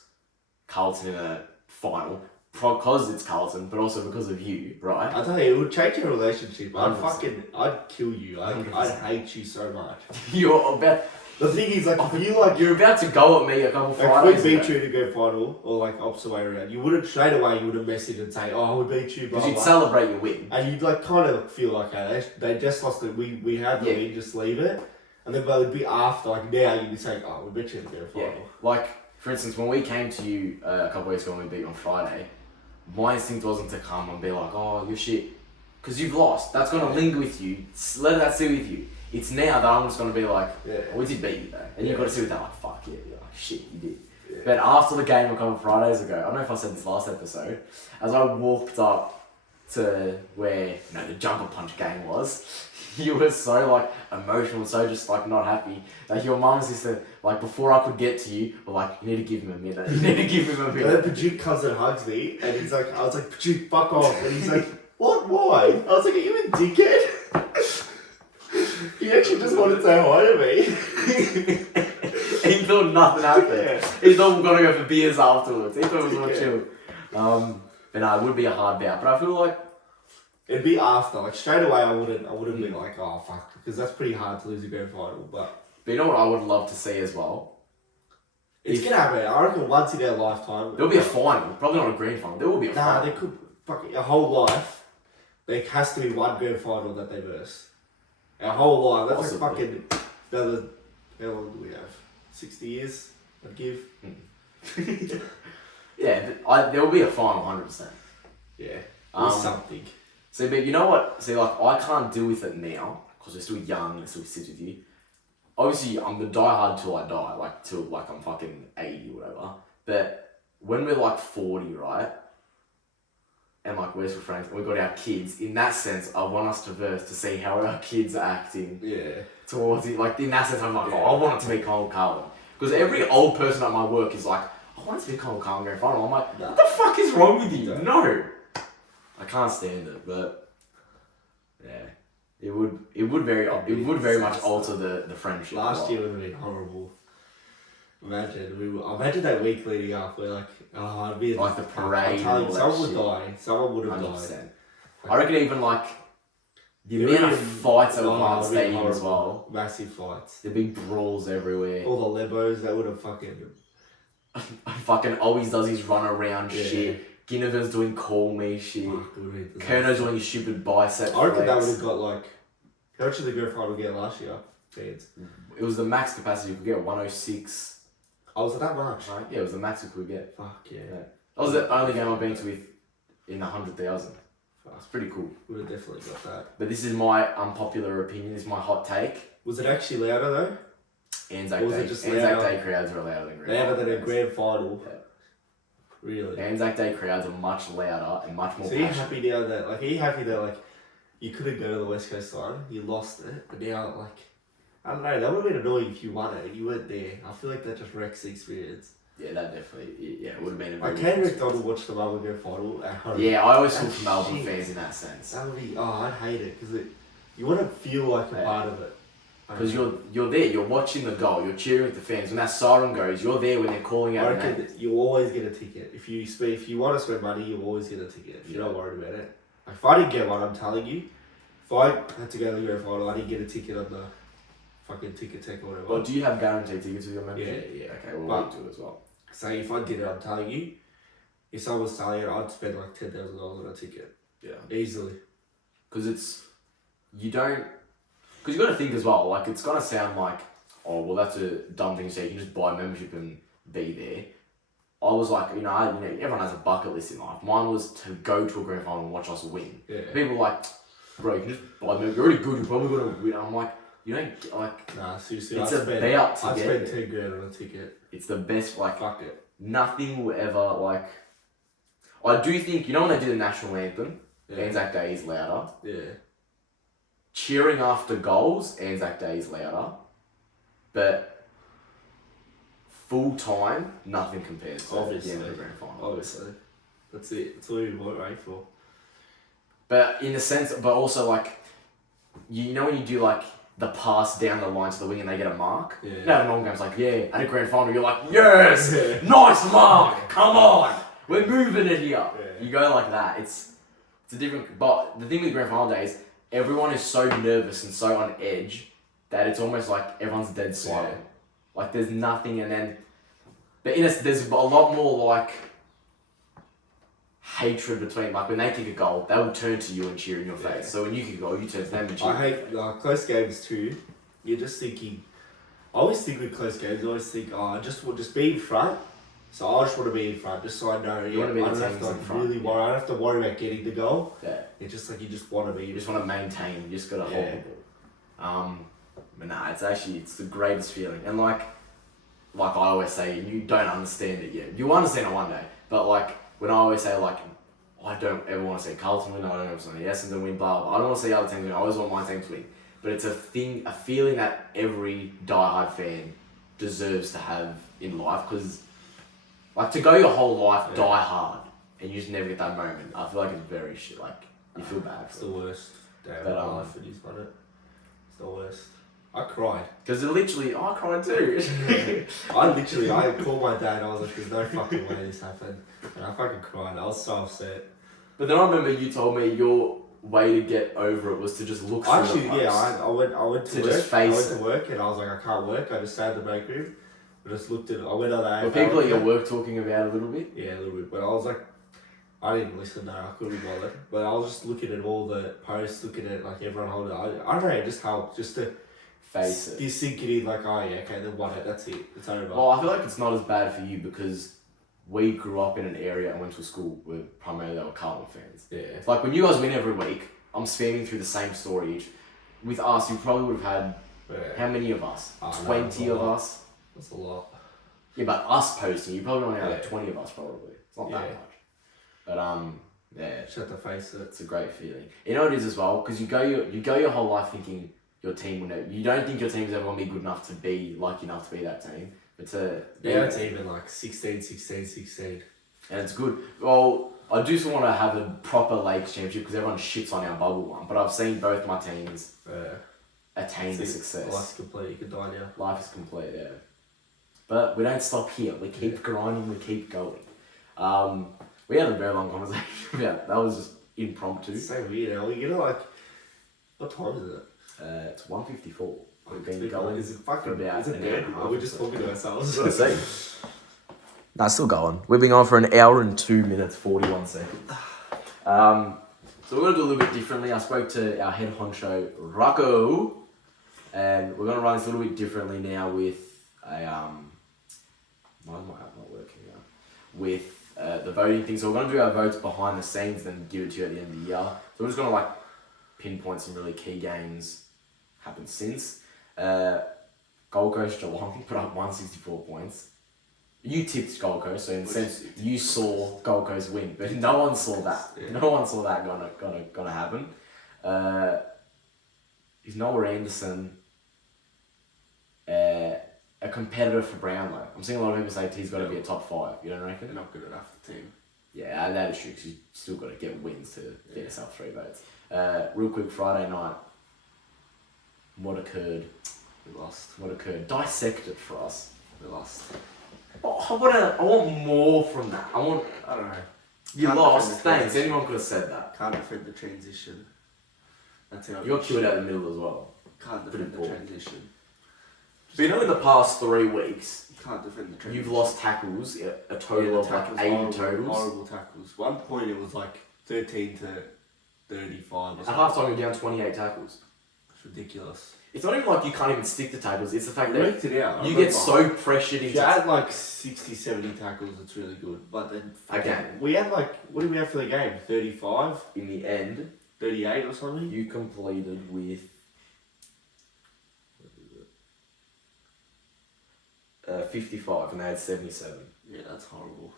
Carlton in a final because it's Carlton, but also because of you, right? I tell you, it would change your relationship. $100%. I'd kill you. I'd 100%. hate you so much. You're about. The thing is, like, if you like, You're about to go at me a couple like Fridays if we beat ago. you in a grand final, or like opposite way around, you wouldn't straight away. You wouldn't message and say, "Oh, we beat you," blah Because you'd blah. celebrate your win. And you'd like kind of feel like, hey, they just lost it. We had the Yeah. win, just leave it. And then but it'd be after, like now, you'd be saying, "Oh, we beat you in the grand Yeah. final." Like, for instance, when we came to you a couple weeks ago when we beat you on Friday, my instinct wasn't to come and be like, oh, you're shit. Because you've lost. That's going to linger with you. Let that sit with you. It's now that I'm just going to be like, Yeah. oh, we did beat you though. And you've got to sit with that like, fuck yeah. You're like, shit, you did. Yeah. But after the game a couple Fridays ago, I don't know if I said this last episode, as I walked up to where, the jumper punch game was, you were so like emotional, so just like not happy. Like your mum and sister, like before I could get to you, were like, you need to give him a minute. You need to give him a And then minute. Pajuk comes and hugs me, and he's like, I was like, Pajuk, fuck off. And he's like, what, why? I was like, are you a dickhead? He actually just wanted to say hi to me. He thought nothing happened. Yeah. He thought we're gonna go for beers afterwards. He thought it was more chill. But no, it would be a hard bout. But I feel like It'd be after, like straight away. I wouldn't be like, oh fuck, because that's pretty hard to lose a grand final. But you know what I would love to see as well? it's gonna happen. I reckon once in their lifetime. There'll be a final, probably not a grand final. There will be a final. Nah, they could fucking a whole life. There has to be one grand final that they verse. Our whole life. That's like Possibly. fucking another. How long do we have? 60 years. I'd give. Yeah, there will be a final, 100%. Yeah. Or Um, something. See, but you know what? See, like, I can't deal with it now, because we're still young, it still sits with you. Obviously, I'm the diehard till I die, like, till, like, I'm fucking 80 or whatever. But when we're, like, 40, right? And, like, we're still friends, and we've got our kids, in that sense, I want us to verse to see how our kids are acting Yeah. towards it. Like, in that sense, I'm like, Yeah. oh, I want it to be Cole Carlin. Because every old person at my work is like, I want it to be Cole Carlin grand final. I'm like, Nah. what the fuck is wrong with you? No. No. I can't stand it, but yeah, it would very much alter the friendship. Last year would have been horrible. Imagine that week leading up where like, oh, I'd be Like the parade and all that someone would shit. die. Someone would have 100%. died. I reckon even like the It amount of would've been- fights that would oh, happen at it'd the been stadium as horrible. well. Massive fights. There'd be brawls everywhere. All the Lebos that would have fucking. Fucking always does his run around Yeah. shit. Ginnivan's doing call me shit. Fuck, it would've been Kerno's doing his stupid bicep I reckon that flex. would have got like. How much did the grand final get last year? Fans. It was the max capacity you could get, 106. Oh, was it that much? Right? Yeah, it was the max you could get. Fuck yeah. Yeah. That was the only game I've been to with in 100,000. Fuck. It's pretty cool. Would have definitely got that. But this is my unpopular opinion. This is my hot take. Was it actually louder though? Anzac Or was Day. it just Anzac louder? Day crowds are louder than grand Louder than a finals. grand final. Yeah. Really. Anzac Day crowds are much louder and much more So you're passionate. happy now that are you happy that like you couldn't go to the West Coast line, you lost it, but now like I don't know, that would have been annoying if you won it and you weren't there. I feel like that just wrecks the experience. Yeah, that definitely. Yeah, it would have been a I very. can McDonald watch the Melbourne Grand Final at home. Yeah, I always feel That's for Melbourne shit. fans in that sense. That would be I'd hate it because you want to feel like a Yeah. part of it. Because you're there, you're watching the goal, you're cheering with the fans. When that siren goes, you're there when they're calling I out the name. reckon you always get a ticket. If you want to spend money, you always get a ticket. If you're not worried about it. Like if I didn't get one, I'm telling you, if I had to go to the Grand Final, I didn't get a ticket on the fucking ticket tech or whatever. Well, do you have guaranteed tickets with your membership? Yeah. Okay, well, But- we do as well. So if I did it, I'm telling you, if someone was selling it, I'd spend like $10,000 on a ticket. Yeah. Easily. Because you don't, because you got to think as well, like it's going to sound like, oh, well, that's a dumb thing to say, you can just buy a membership and be there. I was like, everyone has a bucket list in life. Mine was to go to a grand final and watch us win. Yeah. People are like, bro, you can just buy a membership, you're already good, you're probably going to win. I'm like, you don't, like, Nah, seriously, It's I a spent bout to I get spent there. 10 grand on a ticket. it's the best, like, Fuck it. nothing will ever, like, I do think, when they do the national anthem, Yeah. Anzac Day is louder. Yeah. Cheering after goals, Anzac Day is louder. But full time, nothing compares to the Obviously. end of the grand final. Obviously. That's it. That's all you want right for. But in a sense, but also like, you know when you do like the pass down the line to the wing and they get a mark? Yeah. You know, in all games, like, yeah, at a grand final, you're like, yes, Yeah. nice mark, come on, we're moving it here. Yeah. You go like that. It's a different, but the thing with grand final days, everyone is so nervous and so on edge that it's almost like everyone's dead silent. Yeah. Like there's nothing, and then, but there's a lot more like hatred between, like when they kick a goal, they will turn to you and cheer in your face. Yeah. So when you kick a goal, you turn to them and cheer. I hate close games too. You're just thinking. I always think with close games. I always think, I just want just be in front. So I just want to be in front, just so I know. You wanna be I the don't have teams to in like, front. really worry. I don't have to worry about getting the goal. Yeah. It's just like you just want to be. You just want to maintain. You just gotta hold Yeah. the ball. But nah, it's the greatest feeling. And like I always say, you don't understand it yet. You'll understand it one day. But like when I always say like, I don't ever want to see Carlton win. I don't ever want to see Essendon win. Blah blah. I don't want to see other teams win. I always want my team to win. But it's a feeling that every diehard fan deserves to have in life, because like to go your whole life Yeah. die hard and you just never get that moment. I feel like it's very shit. Like you feel bad. It's the worst day of But, my life, and he's won it. It's the worst. I cried. Because I cried too. I called my dad. I was like, "There's no fucking way this happened," and I fucking cried. I was so upset. But then I remember you told me your way to get over it was to just look through Actually, the post. yeah, I went to work. Just face to work, and I was like, I can't work. I just sat in the break room. I just looked at it. I went on the AFL. Were people at your work talking about it a little bit? Yeah, a little bit. But I was like, I didn't listen. No, I couldn't be bothered. But I was just looking at all the posts, looking at like everyone holding it. I don't know. It just helped just to face it. You sink it in like, oh yeah, okay, then what? That's it. It's over. Well, I feel like it's not as bad for you because we grew up in an area and went to a school where primarily they were Carlton fans. Yeah. It's like when you guys win every week, I'm spamming through the same story each. With us, you probably would have had how many of us? 20 of us. That's a lot. Yeah, but us posting, you probably only had like Yeah. 20 of us probably. It's not that Yeah. much. But yeah, Just have to face it. it's a great feeling. You know what it is as well, because you go your whole life thinking your team will never. You don't think your team's ever gonna be good enough to be lucky enough to be that team. But It's even like 16. and it's good. Well, I do still want to have a proper Lakes championship because everyone shits on our bubble one. But I've seen both my teams attain the success. Life's complete. You can die now. Life is complete, yeah. But we don't stop here. We keep grinding. We keep going. We had a very long conversation about that. Was just impromptu. It's so weird. Now we get like, what time is it? It's 1:54. We've been It's going. Is it fucking? for about Is it an dead? hour and a half Or we're or just so. talking to ourselves. Let's see. No, it's still going. We've been going for an hour and 2 minutes, 41 seconds. So we're going to do a little bit differently. I spoke to our head honcho, Rocco, and we're going to run this a little bit differently now with a, why is my app not working now? With the voting thing. So we're going to do our votes behind the scenes and give it to you at the end of the year. So we're just going to like pinpoint some really key games happened since. Gold Coast Geelong put up 164 points. You tipped Gold Coast, so in a sense you saw Gold Coast win, but no one saw that. Yeah. No one saw that gonna happen. Is Noah Anderson a competitor for Brownlow? I'm seeing a lot of people say he's got to be a top 5. You don't reckon? They're not good enough the team. Yeah, that is true. Cause you still got to get wins to get yourself 3 votes. Real quick, Friday night. What occurred? We lost. What occurred? Dissect it for us. We lost. Oh, I want more from that. I don't know. You Can't lost. defend the Thanks. transition. Anyone could have said that. Can't defend the transition. That's how You got killed out in the middle as well. Can't defend the Pretty transition. But you know, in the past 3 weeks, Can't defend the transition. you've lost tackles, a total of like 80 horrible, totals. Horrible tackles. One point it was like 13 to 35 or At something. half time, you're down 28 tackles. It's ridiculous. It's not even like you can't even stick to tackles, it's the fact We that worked it out. you get so pressured If into you had like 60, 70 tackles, it's really good. But then Again. we had like, what did we have for the game? 35? in the end, 38 or something? you completed with 55 and they had 77. Yeah, that's horrible.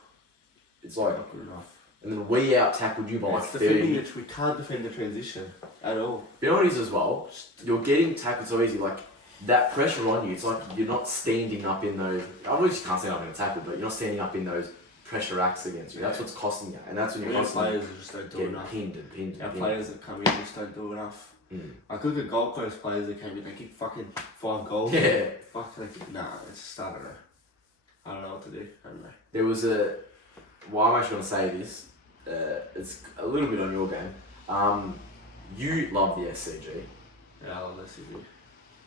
It's like, Not good enough. and then we out tackled you by like It's 30. defending it. We can't defend the transition at all. You know what it is as well? You're getting tackled so easy, like that pressure on you, it's like you're not standing up in those, obviously you can't stand up in a tackle, but you're not standing up in those pressure acts against you. That's what's costing you. And that's when you're Our constantly players just don't do getting enough. pinned and pinned and Our pinned. players that come in just don't do enough. Mm. Like look at Gold Coast players that came in, they kicked fucking 5 goals. Yeah. Fuck, nah, it's just, I don't know. I don't know what to do. I don't know. There was a, well, I'm actually going to say this, it's a little bit on your game. You love the SCG. Yeah, I love that CV.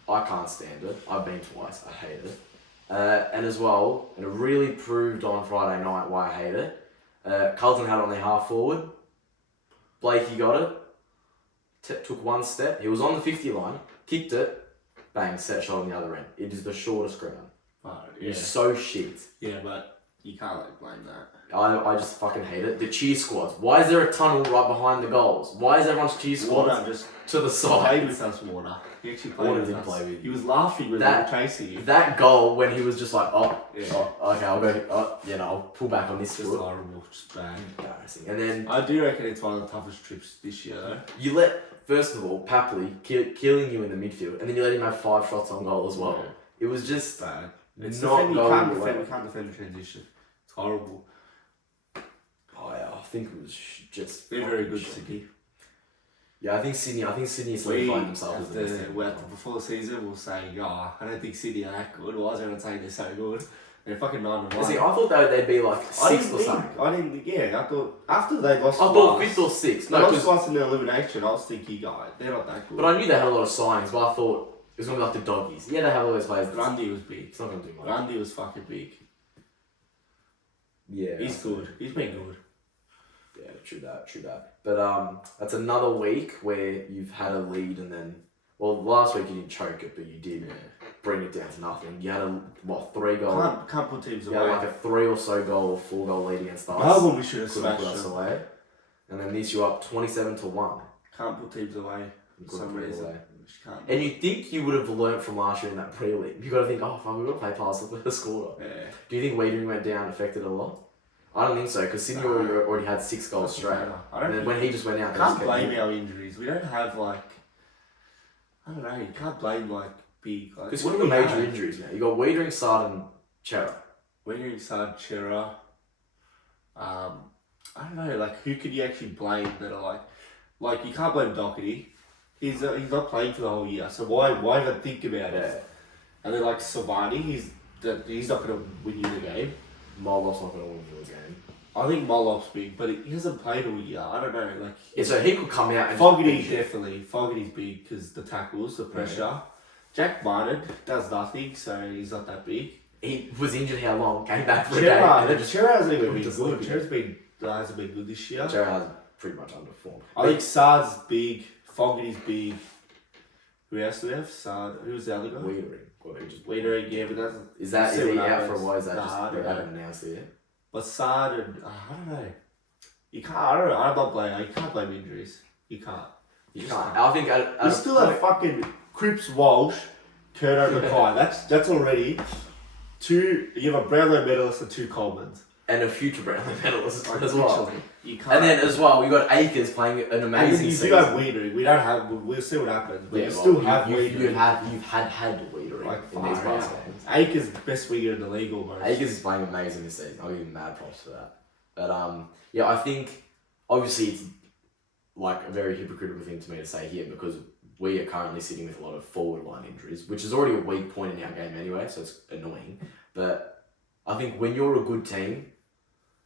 I can't stand it. I've been twice. I hate it. And as well, and it really proved on Friday night why I hate it. Carlton had it on their half forward. Blakey got it. Took 1 step. He was on the 50 line. Kicked it. Bang, set shot on the other end. It is the shortest ground. Yeah. It's so shit. Yeah, but you can't like blame that. I just fucking hate it. The cheer squads. Why is there a tunnel right behind the goals? Why is everyone's cheer squads Warner just to the played side? with us, Warner. He actually played Warner with did us. play with He you. was laughing when That- they were chasing you. That goal when he was just like, okay, I'll go, I'll pull back on this Just foot. horrible, just bad. Embarrassing. And then I do reckon it's one of the toughest trips this year though. you first of all, Papley killing you in the midfield, and then you let him have 5 shots on goal as well. It was just Bad. It's not defend, you going can't your way. defend, we can't defend the transition. It's horrible. Oh yeah, I think it was just They're very good, shit. City. Yeah, I think Sydney solidified themselves as the best team. Before the season, we'll say, I don't think Sydney are that good. Why is everyone saying they're so good? They're fucking 9-1. See, I thought they'd be like 6th or something. I thought after they lost I thought 5th or 6th. No, lost twice in the elimination. I was thinking, they're not that good. But I knew they had a lot of signings, but I thought it was going to be like the Doggies. Yeah, they have all those players. Grundy was big. It's not going to do much. Grundy was fucking big. Yeah. He's good. He's been good. Yeah, true that. But that's another week where you've had a lead and then, well, last week you didn't choke it, but you did bring it down to nothing. You had 3 goal. Can't put teams away. away. You had like a 3 or so goal or 4 goal lead against us. Melbourne, we should have Couldn't smashed put us them. away. And then this you up 27-1. Can't put teams away for some reason. Can't. And you think you would have learnt from last year in that pre-league. You got to think, fuck, we've got to play past the score. Yeah. Do you think Wiedering went down affected a lot? I don't think so, because Sydney already had 6 goals straight. And then when he just went out, can't blame our injuries. We don't have I don't know. You can't blame big. Because what are the major injuries now? You got Wiedering, Sarden, Chera. Wiedering, Sarden, Chera. I don't know. Who could you actually blame that are you can't blame Doherty. He's not playing for the whole year, so why even think about it? And then Savani, he's not going to win you the game. Molop's not going to win you a game. I think Molop's big, but he hasn't played all year. I don't know. So he could come out and... Fogarty, definitely. Fogarty's big because the tackles, the pressure. Yeah. Jack Barnett does nothing, so he's not that big. He was injured how long? Came back for a game. Chera hasn't even been good. Chera's hasn't been good this year. Chera has pretty much underperformed. I think Sard's big. Fogarty's big. Who else do they have? Sard. Who's the other guy? Wiedering, yeah, but that's... Is he out for a while? Is that they haven't announced it yet? But Sard and... I don't know. You can't... I don't know. I'm not blaming... You can't blame injuries. You can't. You can't. I think... We still have fucking Cripps, Walsh, Curto, Mackay. That's already 2... You have a Brownlow medalist and 2 Colemans. And a future Brownlow medalist as well. You can't. And then as well, we got Akers playing an amazing season. You do have Wiedering. We don't have... We'll see what happens. But you still have Wiedering. You've had Wiedering in these past games. Akers best winger in the league almost. Akers is playing amazing this season. I'll give him mad props for that. But I think obviously it's a very hypocritical thing to me to say here because we are currently sitting with a lot of forward line injuries, which is already a weak point in our game anyway, so it's annoying. But I think when you're a good team,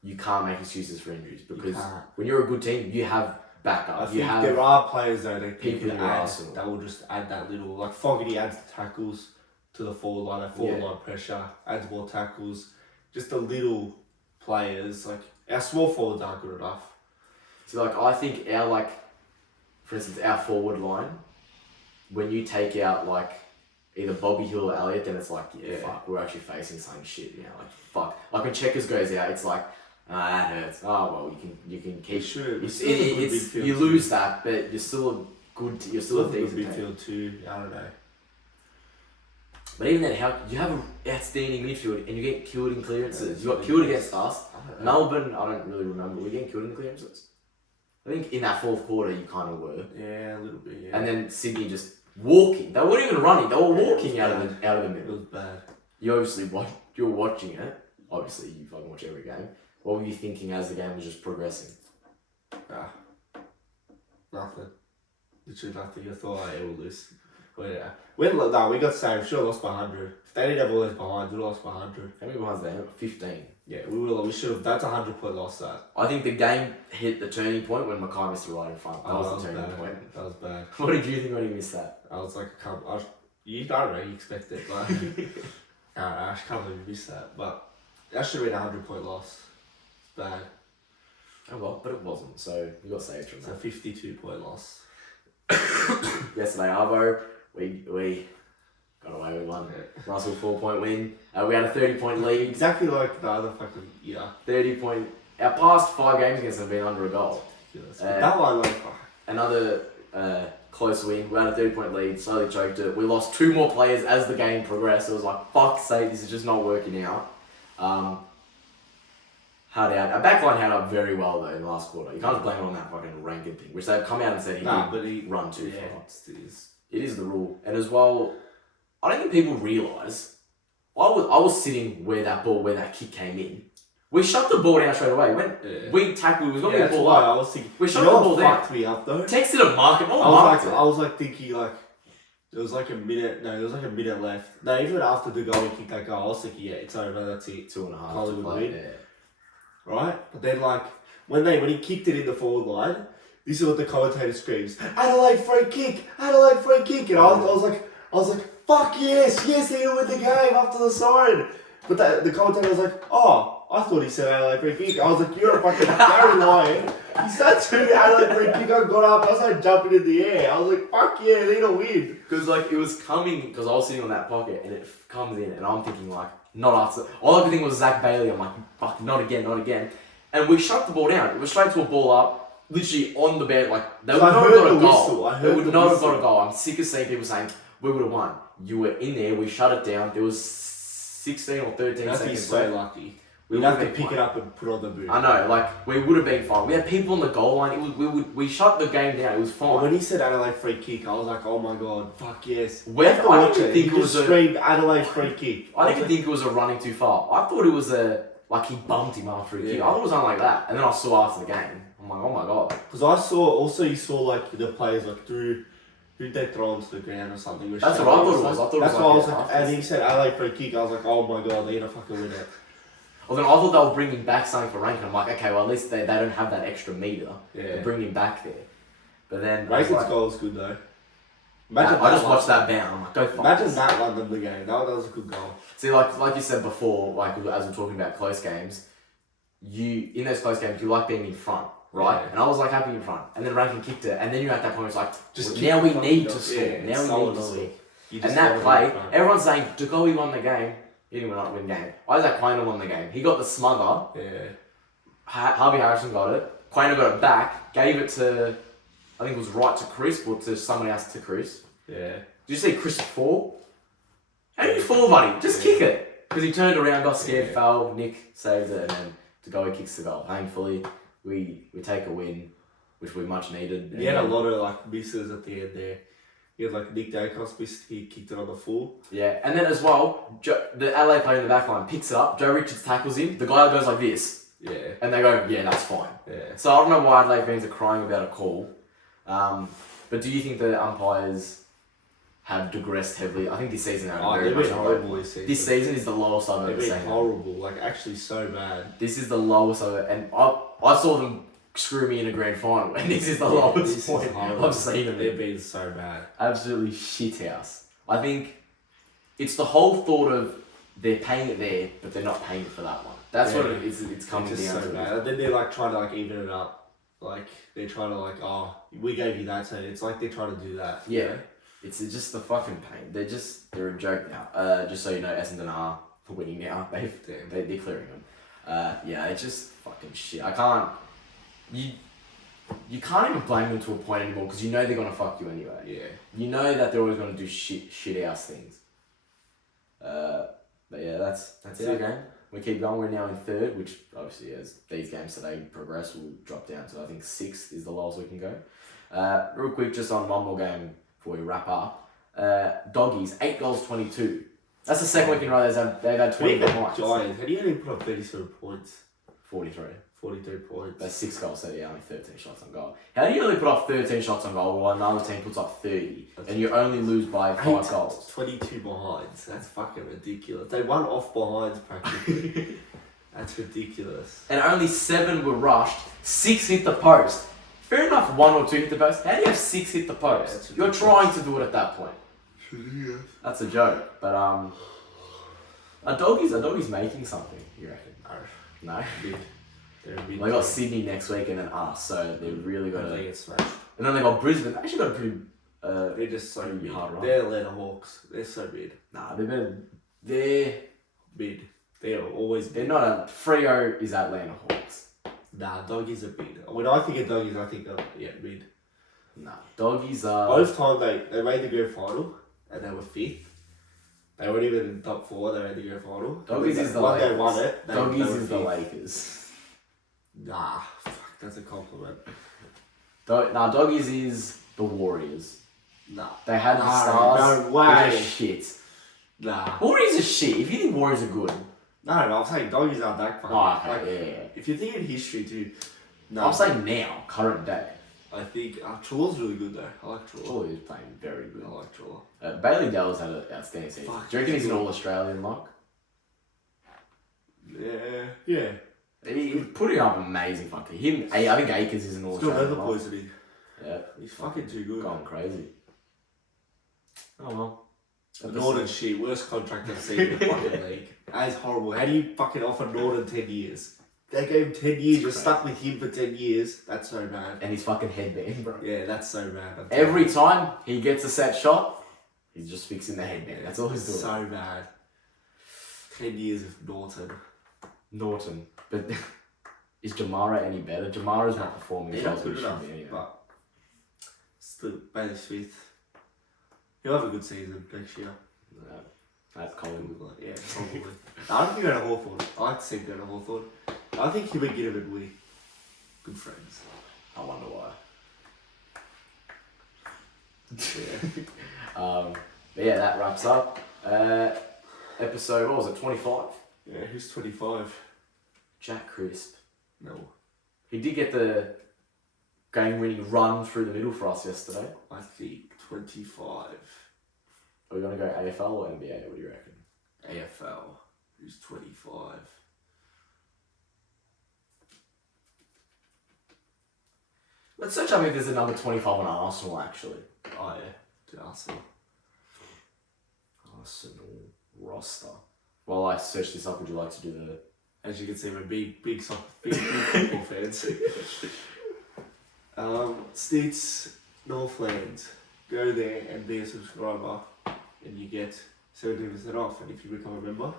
you can't make excuses for injuries because when you're a good team, you have backup. I think there are players though that people that will just add that little Fogarty adds the tackles to the forward line, line pressure, adds more tackles. Just the little players our small forwards aren't good enough. So I think our for instance our forward line, when you take out either Bobby Hill or Elliott, then it's fuck, we're actually facing some shit now. Fuck. When Checkers goes out, it's that hurts. Oh well, you can keep. Sure, You lose that, but you're still You're still a decent midfield too. I don't know. But even then, how you have an outstanding midfield and you get killed in clearances. You got killed against us. Melbourne, I don't really remember. Were we getting killed in clearances? I think in that fourth quarter you kind of were. Yeah, a little bit. Yeah. And then Sydney just walking. They weren't even running. They were walking out of the middle. It was bad. You obviously you're watching it. Obviously, you fucking watch every game. What were you thinking as the game was just progressing? Nothing. Literally nothing. I thought I will lose. We got saved. Should have lost by 100. If they didn't have all those behinds, we would have lost by 100. How many behinds they have? 15. Yeah, we should have. That's a 100-point loss. That. I think the game hit the turning point when Mackay missed the right in front. That was the turning point. That was bad. What did you think when he missed that? I was like, I don't know. You expect it, but I can't believe you missed that. But that should have been a 100-point loss. It's bad. Oh well, but it wasn't. So you got saved from that. It's a 52-point loss. Yesterday, Arvo, we got away with one. Russell 4-point win. We had a 30-point lead. Exactly like the other fucking 30-point. Our past 5 games against them have been under a goal. That one, another close win. We had a 30-point lead. Slowly choked it. We lost 2 more players as the game progressed. It was like, fuck's sake, this is just not working out. Hard out. Our backline held up very well though in the last quarter. You can't blame it on that fucking Rankin thing, which they've come out and said he run too far. It is the rule. And as well, I don't think people realise. I was sitting where that kick came in. We shut the ball down straight away. When we tackled, we got the that's ball why up. I was thinking. We shut You know the what ball down. fucked me up though? Texted a market. No one I marked was it. I was like thinking like. There was like a minute. No, there was like a minute left. No, even after the goal, he kicked that goal. I was thinking, yeah, it's over. That's it. 2.5 Collingwood to play. win. Yeah. Right? But then like when he kicked it in the forward line, this is what the commentator screams: Adelaide free kick, Adelaide free kick, and I was like, fuck yes, they're gonna win the game after the siren. But the commentator was like, oh, I thought he said Adelaide free kick. I was like, you're a fucking Gary Lyon. He started shooting Adelaide free kick. I got up. I started jumping in the air. I was like, fuck yeah, they're gonna win. Because like it was coming, because I was sitting on that pocket and it comes in and I'm thinking like, not after. All I could think was Zach Bailey. I'm like, fuck, not again. And we shut the ball down. It was straight to a ball up, literally on the bed. Like they would not have got a goal. They would not have got a goal. I'm sick of seeing people saying we would have won. You were in there. We shut it down. There was 16 or 13 That'd seconds be so left. lucky. We We'd would have to been pick fine. it up and put on the boot. I know, like we would have been fine. We had people on the goal line. We shut the game down. It was fine. But when he said Adelaide free kick, I was like, oh my god, fuck yes. Where- I I didn't think it was a- screamed Adelaide free kick. I didn't think it was a running too far. I thought it was like he bumped him after a kick. I thought it was something like that. And then I saw after the game. I'm like, oh my god. Because you saw like the players like who'd they throw onto the ground or something. That's what I thought it was. I thought it was That's like why I was a like, half and he said Adelaide free kick. I was like, oh my god, they're gonna fucking win it. Well, then I thought they were bringing back something for Rankin. I'm like, okay, well at least they don't have that extra meter. Yeah. To bring him back there. But then Rankin's goal was good though. Imagine I just watched that bound. I'm like, go fuck Imagine this. that won them the game. That was a good goal. See, like you said before, like as we're talking about close games, in those close games you like being in front, right? Yeah. And I was like happy in front, and then Rankin kicked it, and then you're at that point. It's like, Just now we keep need to fucking score. up. Yeah, Now we solid need to score. score. You And just that wanna play, be in front. everyone's saying Jacoby won the game. He didn't win the game. Isaac Quainer won the game. He got the smother. Yeah. Harvey Harrison got it. Quainer got it back. Gave it to, I think it was right to Chris, or to someone else to Chris. Yeah. Did you see Chris fall? How do you fall, buddy? Just kick it. Because he turned around, got scared, fell. Nick saved it, and then Jacoby kicks the goal. Thankfully, we take a win, which we much needed. He had a lot of like misses at the end there. He had like Nick Dacos missed, he kicked it on the full. Yeah, and then as well, the LA player in the back line picks it up. Joe Richards tackles him. The guy goes like this, Yeah. and they go, "Yeah, that's fine." Yeah. So I don't know why Adelaide fans are crying about a call, but do you think the umpires have digressed heavily? I think this season They've been horrible this season. This season is the lowest I've They've ever been seen. horrible, like actually so bad. This is the lowest I've ever, and I saw them screw me in a grand final, and this is the lowest This point is horrible. I've seen them. They've been so bad. Absolutely shit house. I think it's the whole thought of they're paying it there, but they're not paying it for that one. That's what it is. It's coming It's just down so to. bad. And then they're like trying to like even it up. Like they're trying to like, oh, we gave you that, so it's like they're trying to do that. Yeah, it's just the fucking pain. They're a joke now. Just so you know, Essendon are winning now. They're clearing them. Yeah, it's just fucking shit. I can't. You can't even blame them to a point anymore because you know they're gonna fuck you anyway. Yeah. You know that they're always gonna do shit ass things. But yeah, that's it again. We keep going. We're now in third, which obviously as these games today progress, will drop down to I think 6th is the lowest we can go. Real quick, just on one more game before we wrap up. Doggies 8 goals 22. That's the second week in a row they've had 20 points. Giants. How do you only put up 37 points? 43. 42 points. That's 6 goals, so yeah, only 13 shots on goal. How do you only put up 13 shots on goal while another team puts up 30 and you only lose by 5 goals? 22 behinds. That's fucking ridiculous. They won off behinds practically. That's ridiculous. And only 7 were rushed, 6 hit the post. Fair enough, 1 or 2 hit the post. How do you have 6 hit the post? Yeah, You're trying to do it at that point. Yeah. That's a joke. But are doggies making something, you reckon? No? They got Sydney next week and then us, so they've really got They to. get smashed. And then they got Brisbane. They actually got a pretty. They're just so pretty mid. hard run. They're Atlanta Hawks. They're so mid. Nah, they're better. They're Mid. They're always they're mid. not a. Freo is Atlanta Hawks. Nah, doggies are mid. When I think of doggies, I think of, mid. Nah, doggies are. Both times they made the grand final and they were 5th. They weren't even in the top 4, they made the grand final. Doggies is the One Lakers. they won it. Doggies they were is the 5th. Lakers. Nah, fuck, that's a compliment. Doggies is the Warriors. Nah. They had the No, stars. no way. They're just shit. Nah. Warriors are shit. If you think Warriors are good, No, I'm saying doggies aren't that fucking. Oh, okay, like, yeah. If you think in history, dude. No, I'm saying now, current day. I think Trawler's really good though. I like Trawler. Trawler is playing very good. I like Trawler. Bailey Dell's had an outstanding season. Fuck, Do you reckon he's an good. All-Australian lock? Yeah. He's putting up amazing fucking. I think Akers is an He's got All-Australian leather lock. poisoning. Yeah. He's fucking too good. Gone crazy. Oh well. Norton shit, worst contract I've seen in the fucking league. That is horrible. How do you fucking offer Norton 10 years? They gave him 10 years, you're stuck with him for 10 years. That's so bad. And his fucking headband, bro. Yeah, that's so bad. Every time he gets a set shot, he's just fixing the headband. That's all he's doing. So bad. 10 years of Norton. But is Jamara any better? Jamara's not performing He's as well not as he good should enough, be anyway. but still, Bailey Smith. He'll have a good season next year. That's Collingwood. Yeah, probably. I don't think he'll go to Hawthorn. I like to see him go to Hawthorn. I think him and Ginnivan will be good friends. I wonder why. Yeah. But yeah, that wraps up episode. What was it? 25. Yeah, who's 25? Jack Crisp. No. He did get the game-winning run through the middle for us yesterday. I think 25. Are we gonna go AFL or NBA? What do you reckon? AFL. Who's 25? Let's search up if there's another 25 on Arsenal actually. Oh yeah, to Arsenal. Arsenal roster. While I search this up, would you like to do the? As you can see, we're big football fans. States Northland. Go there and be a subscriber, and you get 17% off. And if you become a member,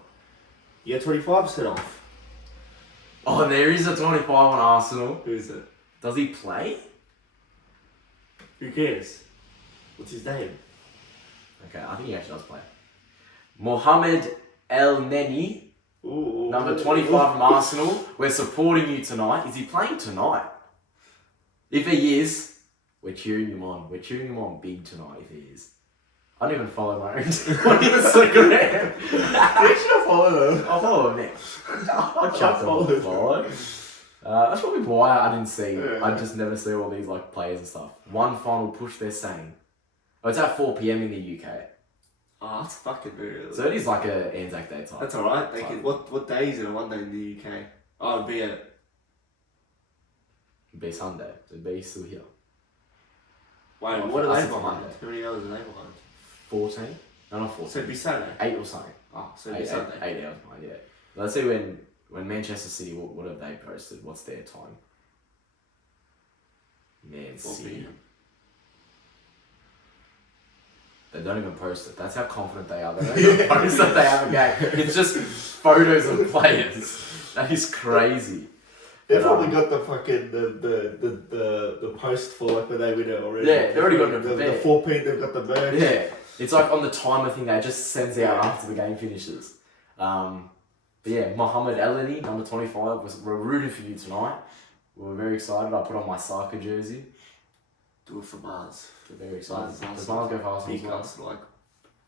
you get 25% off. Oh, there is a 25 on Arsenal. Who is it? Does he play? Who cares? What's his name? Okay, I think he actually does play. Mohamed El Neni, Ooh. number 25 from Arsenal. We're supporting you tonight. Is he playing tonight? If he is, we're cheering him on. We're cheering him on big tonight if he is. I don't even follow my own team on Instagram. Where should I follow them? I'll follow him next. I'll chuck them on follow. That's probably why I didn't see. Yeah. I just never see all these like players and stuff. One final push, they're saying. Oh, it's at 4 PM in the UK. Oh, that's fucking very early. So it is like a Anzac Day type. That's alright. They type. can, what day is it? One day in the UK. Oh, it'd be It'd be Sunday. So it'd be still here. Wait, Oh, what are that's they behind? Monday. How many hours are they behind? 14? No, not 14. So it'd be Saturday. 8 or something. Oh, so it'd be Sunday. 8 hours behind, yeah. Let's see when Manchester City, what have they posted? What's their time? Man 4 City. PM. They don't even post it. That's how confident they are. They don't even post that they have a game. It's just photos of players. That is crazy. They've probably got the fucking the post for like when they win it already. Yeah, they've already got it the prepared. 4 PM. They've got the merch. Yeah, it's like on the timer thing they just sends out after the game finishes. But yeah, Mohamed Elneny, number 25, we're rooting for you tonight. We're very excited. I put on my Saka jersey. Do it for Mars. We're very excited. Mars, Does Mars go for Arsenal as Big well? Arsenal, like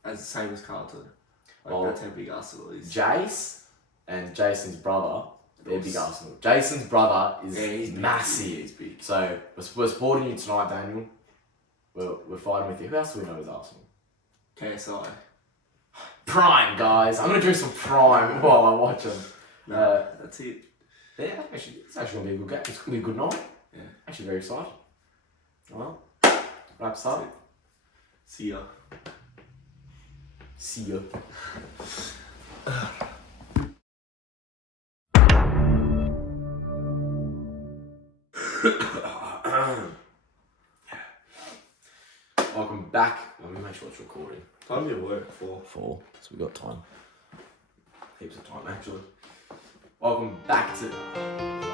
as the same as Carlton. Like Well, that's how big Arsenal is. Jace and Jason's brother, they're big Arsenal. Jason's brother is he's massive. Big. He's big. So we're supporting you tonight, Daniel. We're fighting with you. Who else do we know is Arsenal? KSI. Prime, guys. I'm gonna drink some Prime while I watch them. No, that's it. Yeah, actually, it's actually gonna be a good game. It's gonna be a good night. Yeah. Actually, very excited. Well, wraps up. See ya. See you. Welcome back. Let me make sure it's recording. Time you work for. 4, so we got time. Heaps of time actually. Welcome back to